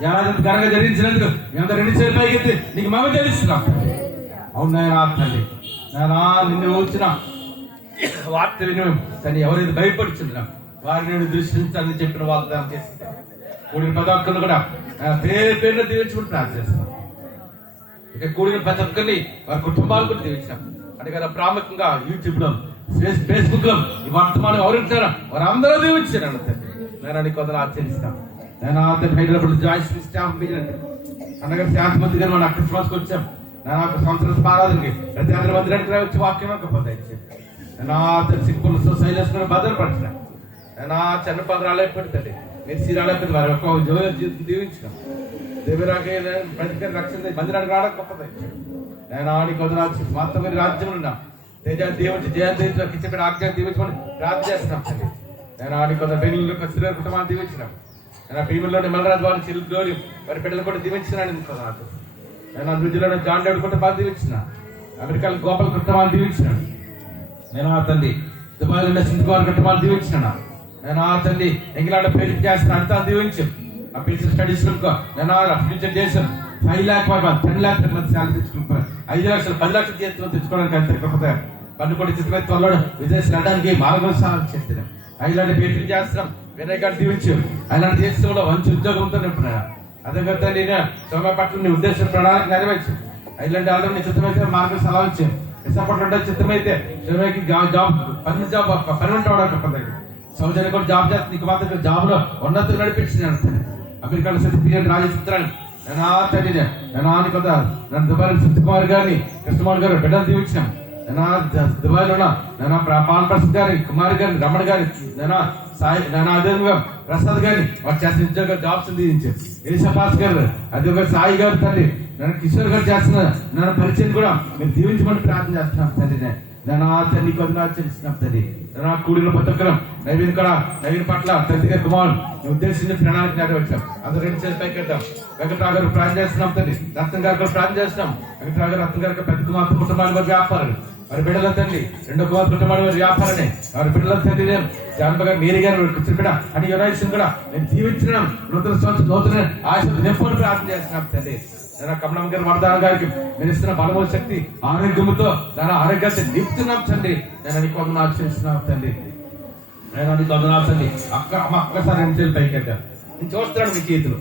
ఏనాది గనక జరిగించినందుకు మేము రెండు చేతులు పైకి నీకు మేము తెలుస్తున్నాం. అవును నాయనా తల్లి, నాయనా నిన్ను వచ్చిన వార్త విని కానీ ఎవరైతే భయపడుచున్నా వారిని నేను దృష్టించాలని చెప్పిన వాగ్దానం చేసింది. కూడిన ప్రతి ఒక్కరిని కూడా పేరు పేరును దీవించుకుని ప్రార్థిస్తున్నాం. ఇక కూడిన ప్రతి ఒక్కరిని వారి కుటుంబాలు కూడా దీవించాం. అంటే కదా ప్రాముఖ్యంగా యూట్యూబ్ లో ఫేస్బుక్ లో ఈ వర్తమానం ఎవరింటారా వారందరూ దీవించారు అన్న నేను అని కొందరు ఆచరిస్తాం. నేను హైదరాబాద్ జాయిస్ స్టాంప్ అనగా శాంతిమంత్రి గారు మన క్రిస్మస్కి వచ్చాం. నేను సంవత్సరం పారాధనకి ప్రతి 100 మందిరానికి వచ్చి వాక్యం ఒకపోతే సింపుల్ సైలెన్స్ కూడా భద్రపరచిన చిన్నపల్లి రాలేకపోతుంది మెర్సీ రాలేకపోతే వారి యొక్క దీవించడం దేవరాకి రక్షణ మందిరానికి రావడం నేను ఆడికి వదలాల్సి మొత్తం మీరు రాజ్యం ఉన్నా తేజ దేవుడి జయంతి కిచ్చబడి ఆజ్ఞ దీవించమని ప్రార్థన చేస్తున్నాం. నేను ఆడికి కొంత బెంగళూరులో స్త్రీ కుటుంబాన్ని దీవించినాం. నేను భీముల్లోని మలరాజు వారి చెల్లి వారి బిడ్డలు కూడా దీవించినాను. నాకు నేను అభివృద్ధిలో జాన్ డేవిడ్ కుటుంబాన్ని దీవించిన. అమెరికాలో గోపాల కుటుంబాన్ని దీవించినాను. నేను ఆ తల్లి దుబాయ్లో సింధువారి కుటుంబాన్ని దీవించిన. నేను ఆ తల్లి ఇంగ్లాండ్ పేరు చేసిన అంతా దీవించు. ఆ పీసీ స్టడీస్ నేను ఫ్యూచర్ చేశాను. 5 lakhs 10 lakhs శాలరీ తెచ్చుకుంటాను. 5 లక్షలు 10 లక్షలు చేతిలో తెచ్చుకోవడానికి అంతే పన్ను కూడా చిత్రమే త్వరలో విదేశీ వెళ్ళడానికి మార్గం సహాయం చేస్తున్నాం. ఐలాంటి పేరు చేస్తున్నాం. వినయ్ గారు దీవించు. ఐలాంటి దేశంలో మంచి ఉద్యోగంతో నింపున్నాను. అదే కదా నేను సోమ పట్ల నీ ఉద్దేశం ప్రణాళిక నెరవేర్చు. ఐలాంటి ఆల్రెడీ నీ చిత్రమైతే మార్గం సలహా ఇచ్చాను. విశాఖపట్నం చిత్రమైతే సోమకి జాబ్ పర్మనెంట్ అవడానికి సౌజన్య కూడా జాబ్ చేస్తే నీకు మాత్రం జాబ్ లో ఉన్నతులు నడిపించింది. అమెరికాలో సర్టిఫికేట్ రాజచిత్రాన్ని నేను కొంత నన్ను దుబాయ్ సత్యకుమార్ గారిని కృష్ణకుమార్ గారు బిడ్డలు దీవించాం. దుబాయ్ లో పాన్ ప్రసాద్ గారి కుమార్ గారిని రమణ గారి సాయి అదేవిధంగా ప్రసాద్ గారిని వారు చేసిన ఉద్యోగ జాబ్స్ దీవించారు. ఎలిషాపాస్ గారు అది ఒక సాయి గారు తల్లి నన్ను కిషోర్ గారు చేస్తున్న నన్ను పరిచయం కూడా మీరు దీవించమని ప్రార్థన చేస్తున్నాం తల్లి. నేను తల్లి కొద్దిగా ఆచరిస్తున్నాం తల్లి. నా కూడిన పథకం నవీన్ కూడా నవీన్ పట్ల తల్లి కుమార్ ఉద్దేశించిన ప్రణాళిక నెరవేర్చాం. అందరూ 2 చేతులు పైకి వెళ్తాం. వెంకట్రావు గారు ప్రార్థన చేస్తున్నాం తల్లి. రత్నం గారు కూడా ప్రార్థన చేస్తున్నాం. వెంకట్రావు గారు రత్నం గారికి పెద్ద కుమార్ కుటుంబాల వారి వ్యాపారాలు వారి బిడ్డల తల్లి 2వ కుమార్ కుటుంబాల వారి వ్యాపారనే వారి బిడ్డల తల్లి జానప గారు మీరి గారు కూర్చుని అని యునైషన్ కూడా నేను జీవించిన నూతన సంవత్సరం నూతన ఆశ నింపుని ప్రార్థన చేస్తున్నాం తల్లి. నేను కమలం గారు వరదాన గారికి నేను ఇస్తున్న బలము శక్తి ఆరోగ్యముతో నేను ఆరోగ్యాన్ని నింపుతున్నాం తండ్రి. నేను నీకు వందనాలు ఆచరిస్తున్నాం తండ్రి. నేను నీకు వందనాలు తండ్రి. ఒక్కసారి 2 చేతులు పైకి వెళ్తాను. నేను చూస్తున్నాను మీ చేతులు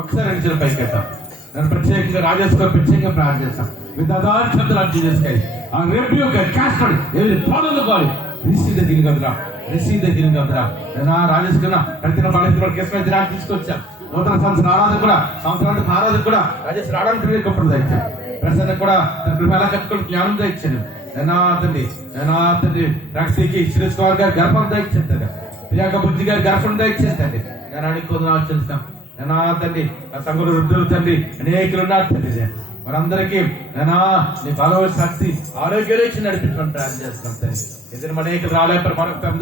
ఒక్కసారి 2 చేతులు పైకి వెళ్తాను. నేను ప్రత్యేకంగా రాజేష్ గారు ప్రత్యేకంగా ప్రార్థన చేస్తాను. విత్ అదార్ శబ్దాలు అర్థం చేసుకోవాలి. ఆ రేపు క్యాస్టర్డ్ ఎవరి ప్రాబ్లం కావాలి రిసీవ్ ద హీలింగ్ అవుతురా రిసీవ్ ద హీలింగ్ అవుతురా. నేను రాజేష్ కన్నా ప్రతి పడేసి కేసు దినాన్ని తీసుకొచ్చాను. నూతన సంవత్సరం ఆరాధన కూడా సంవత్సరానికి ఆరాధన కూడా రాజేష్ రావడానికి కప్పుడు తెచ్చాను. ప్రసన్న కూడా ఎలా కట్టుకొని జ్ఞానం తెచ్చాను. నేనా తండ్రి రక్షకి సురేష్ కుమార్ గారు గర్భం దయచేస్తాడు. ప్రియాంక బుద్ధి గారు గర్భం దయచేస్తాండి. నేను అడిగి కొందరు చేస్తాం. నేనా తండ్రి నా సంగుడు వృద్ధులు తండ్రి అనేకులు ఉన్నారు తండ్రి. వారందరికీ నేనా నీ బలం శక్తి ఆరోగ్యం ఇచ్చి నడిపించమని ప్రార్థన చేస్తాం తండ్రి. ఇద్దరు అనేకలు రాలేపారు మనకు పెద్ద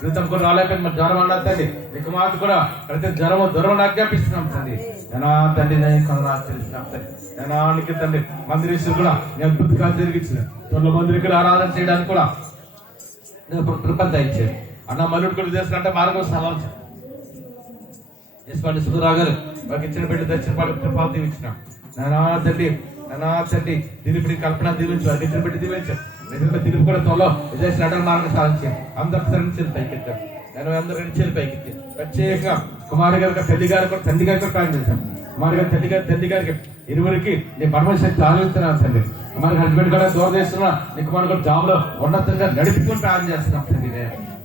క్రితం కూడా రాలేపారు మన జ్వరం అన్నా తండ్రి. నీకు మాకు కూడా ప్రతి జ్వరము దూరం ఆజ్ఞాపిస్తున్నాం తండ్రి. నేనా తండ్రి నేను ఆచరిస్తున్నాం తండ్రి. నేనానికి తండ్రి మందిరేశ్వరు కూడా నేను అద్భుతంగా జరిగించిన 9 మంది ఇక్కడ ఆరాధన చేయడానికి కూడా నేను ప్రపంచ ఇచ్చాను. అన్న మల్లుడు కూడా చేస్తున్నట్టే మార్గం సలహా యశ్వాడి సుధురావు గారు వారికి ఇచ్చిన బిడ్డ దర్శన పాలు దీవించినాం. నేనా తండ్రి దిలీపుడి కల్పన దీవించు వారికి ఇచ్చిన బిడ్డ దీవించాం. దిలీపు కూడా త్వరలో విదేశీ నటన మార్గం సాధించాం. అందరూ 2 చేతులు పైకెత్తాం. నేను అందరూ 2 చేతులు పైకెత్తి ప్రత్యేకంగా కుమారి గారికి తల్లి గారు కూడా తండ్రి గారికి కూడా ప్రార్థన చేశాం. కుమారి గారు తల్లి గారికి ఇరువురికి నీ పరమశక్తి ఆలోచిస్తున్నాను తండ్రి. కుమారి హస్బెండ్ కూడా దూరం చేస్తున్నా నీ కుమారు కూడా జాబ్ లో ఉన్నతంగా నడిపించుకుని ప్రార్థన చేస్తున్నాం తండ్రి.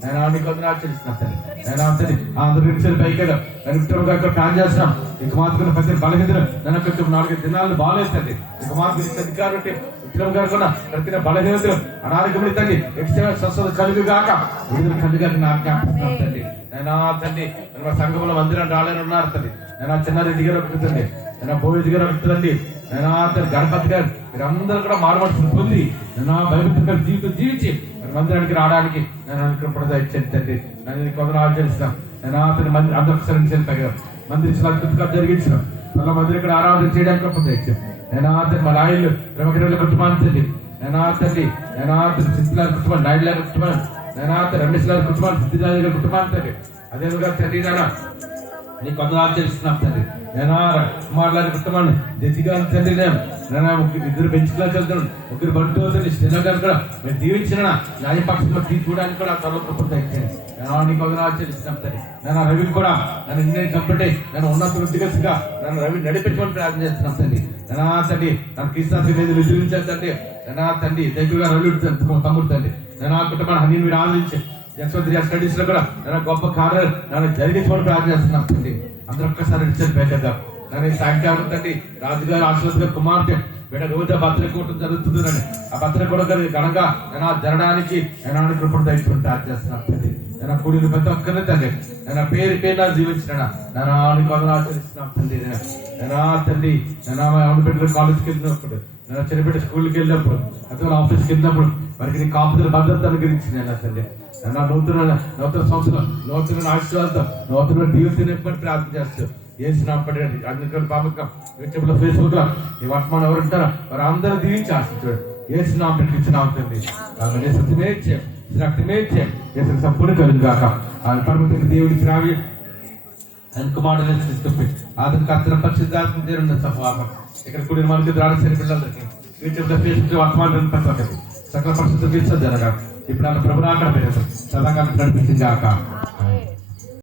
నేను నీకు వందనాలు ఆచరిస్తున్నాను తండ్రి. నేను తండ్రి అందరూ 2 చేతులు పైకెళ్ళ నేను గారికి ప్రార్థన చేస్తున్నాం. నీకు మాత్రం ప్రతి బలహీనతలు నేను కొంచెం 4 దినాలు బాగాలేస్తుంది. నీకు మాత్రం అధికారులు విక్రమ్ గారు కూడా ప్రతి బలహీనతలు అనారోగ్యములు తండ్రి ఎక్స్ట్రా స్వస్థత కలుగుగాక విడుదల కలుగాక నా జ్ఞాపకం తండ్రి. నేను తండ్రి మా సంఘంలో మందిరం రాలేని ఉన్నారు తండ్రి. నేను చిన్నారెడ్డి గారు ఒకటి, నేను భోజీ గారు ఒకటి, నేను తండ్రి గణపతి గారు, మీరందరూ కూడా మారుమడుచుకుని పొంది నేను భయభక్తులు జీవితం జీవించి మందిరానికి రావడానికి నేను అనుకున్న ఇచ్చాను తండ్రి. నేను కొందరు ఆచరిస్తాను. నేను అతని మంది అందరూ సరించాను తగ్గ మందిరం జరిగించాను. మళ్ళీ మందిరం ఇక్కడ ఆరాధన చేయడానికి గొప్ప ఇచ్చాను. నేను అతని మా నాయుళ్ళు ప్రముఖుల కుటుంబాన్ని తండ్రి. నేను తండ్రి సిద్ధిలాల కుటుంబాన్ని, నాయుడుల కుటుంబాన్ని, నేను రమేష్లాల కుటుంబాన్ని, సిద్ధిలాల కుటుంబాన్ని తండ్రి. అదేవిధంగా తండ్రి నీ కొందరు ఆచరిస్తున్నాం తండ్రి. నేను కుమారులారి కుటుంబాన్ని జడ్జిగా తండ్రి. నేను ఇద్దరు పెంచుకులా చదువుతాను, ముగ్గురు బంటు అవుతుంది శ్రీనగర్ కూడా మీరు దీవించిన న్యాయపక్షంలో తీసుకోవడానికి కూడా త్వరలో కృపణ ఇచ్చాను. నేను నీ కొందరు ఆచరిస్తున్నాం తండ్రి. నేను రవిని కూడా నన్ను ఇంజనీరింగ్ కంప్లీట్ నేను ఉన్నత వృద్ధిగా నన్ను రవి నడిపెట్టుకొని ప్రార్థన చేస్తున్నాం తండ్రి. నేను తండ్రి నాకు క్రీస్తు విధించాను తండ్రి. నేను తండ్రి దగ్గరగా రవి తమ్ముడు తండ్రి. నేను ఆ కుటుంబాన్ని అన్ని మీరు ఆదరించి యశ్వంత్ స్టడీస్ లో కూడా నేను గొప్ప కార్యాలు నన్ను జరిగించుకొని ప్రార్థన చేస్తున్నాం తండ్రి. అందరూ ఒక్కసారి ఇచ్చాను పేదగా నేను సాయంకాలం తండ్రి రాజుగారు ఆశ్వత్ గారు కుమార్తె బిడ్డ రోజు భద్రకోవటం జరుగుతుందని ఆ భద్రకోట గారి ఘనంగా నేను జరగడానికి నేను కృపణ దయచుకొని ప్రార్థన చేస్తున్నాను తండ్రి. నేను కూడిన ప్రతి ఒక్కరిని తండ్రి నేను పేరు జీవించిన నేను కొందరు ఆచరిస్తున్నాం తండ్రి. నేను తండ్రి నేను అవును బిడ్డలు కాలేజ్కి వెళ్ళినప్పుడు, నేను చిన్నబిడ్డ స్కూల్కి వెళ్ళినప్పుడు, అతను ఆఫీస్కి వెళ్ళినప్పుడు వారికి నీ కాపుదల భద్రత అనుగ్రహించి నేను తండ్రి. నూతన సంవత్సరం నూతన ఆశీర్వాదంతో నూతన దీవెన ప్రార్థన చేస్తూ ఏసినప్పటి అందుకని పాపకం యూట్యూబ్ లో ఫేస్బుక్ లో ఈ వర్తమానం ఎవరు ఉంటారో వారు అందరూ దీవించి ఆశించాడు. ఏసిన ఇచ్చిన అవుతుంది సత్యమే ఇచ్చాం, రక్తమే ఇచ్చాం, ఏసు సంపూర్ణ కలుగుగాక. ఆ పరమతికి దేవుడికి రావి ఆయన కుమారుడు తీసుకొచ్చి అతనికి అతని పరిశుద్ధాత్మ దేవుడు సఫలం ఇక్కడ కూడిన మనకి ద్రాక్ష పిల్లలకి యూట్యూబ్ లో ఫేస్బుక్ లో వర్తమానం సకల పరిశుద్ధ జరగాలి. ఇప్పుడు అలా ప్రభురాకడ సదాకాలం నడిపించింది కాక.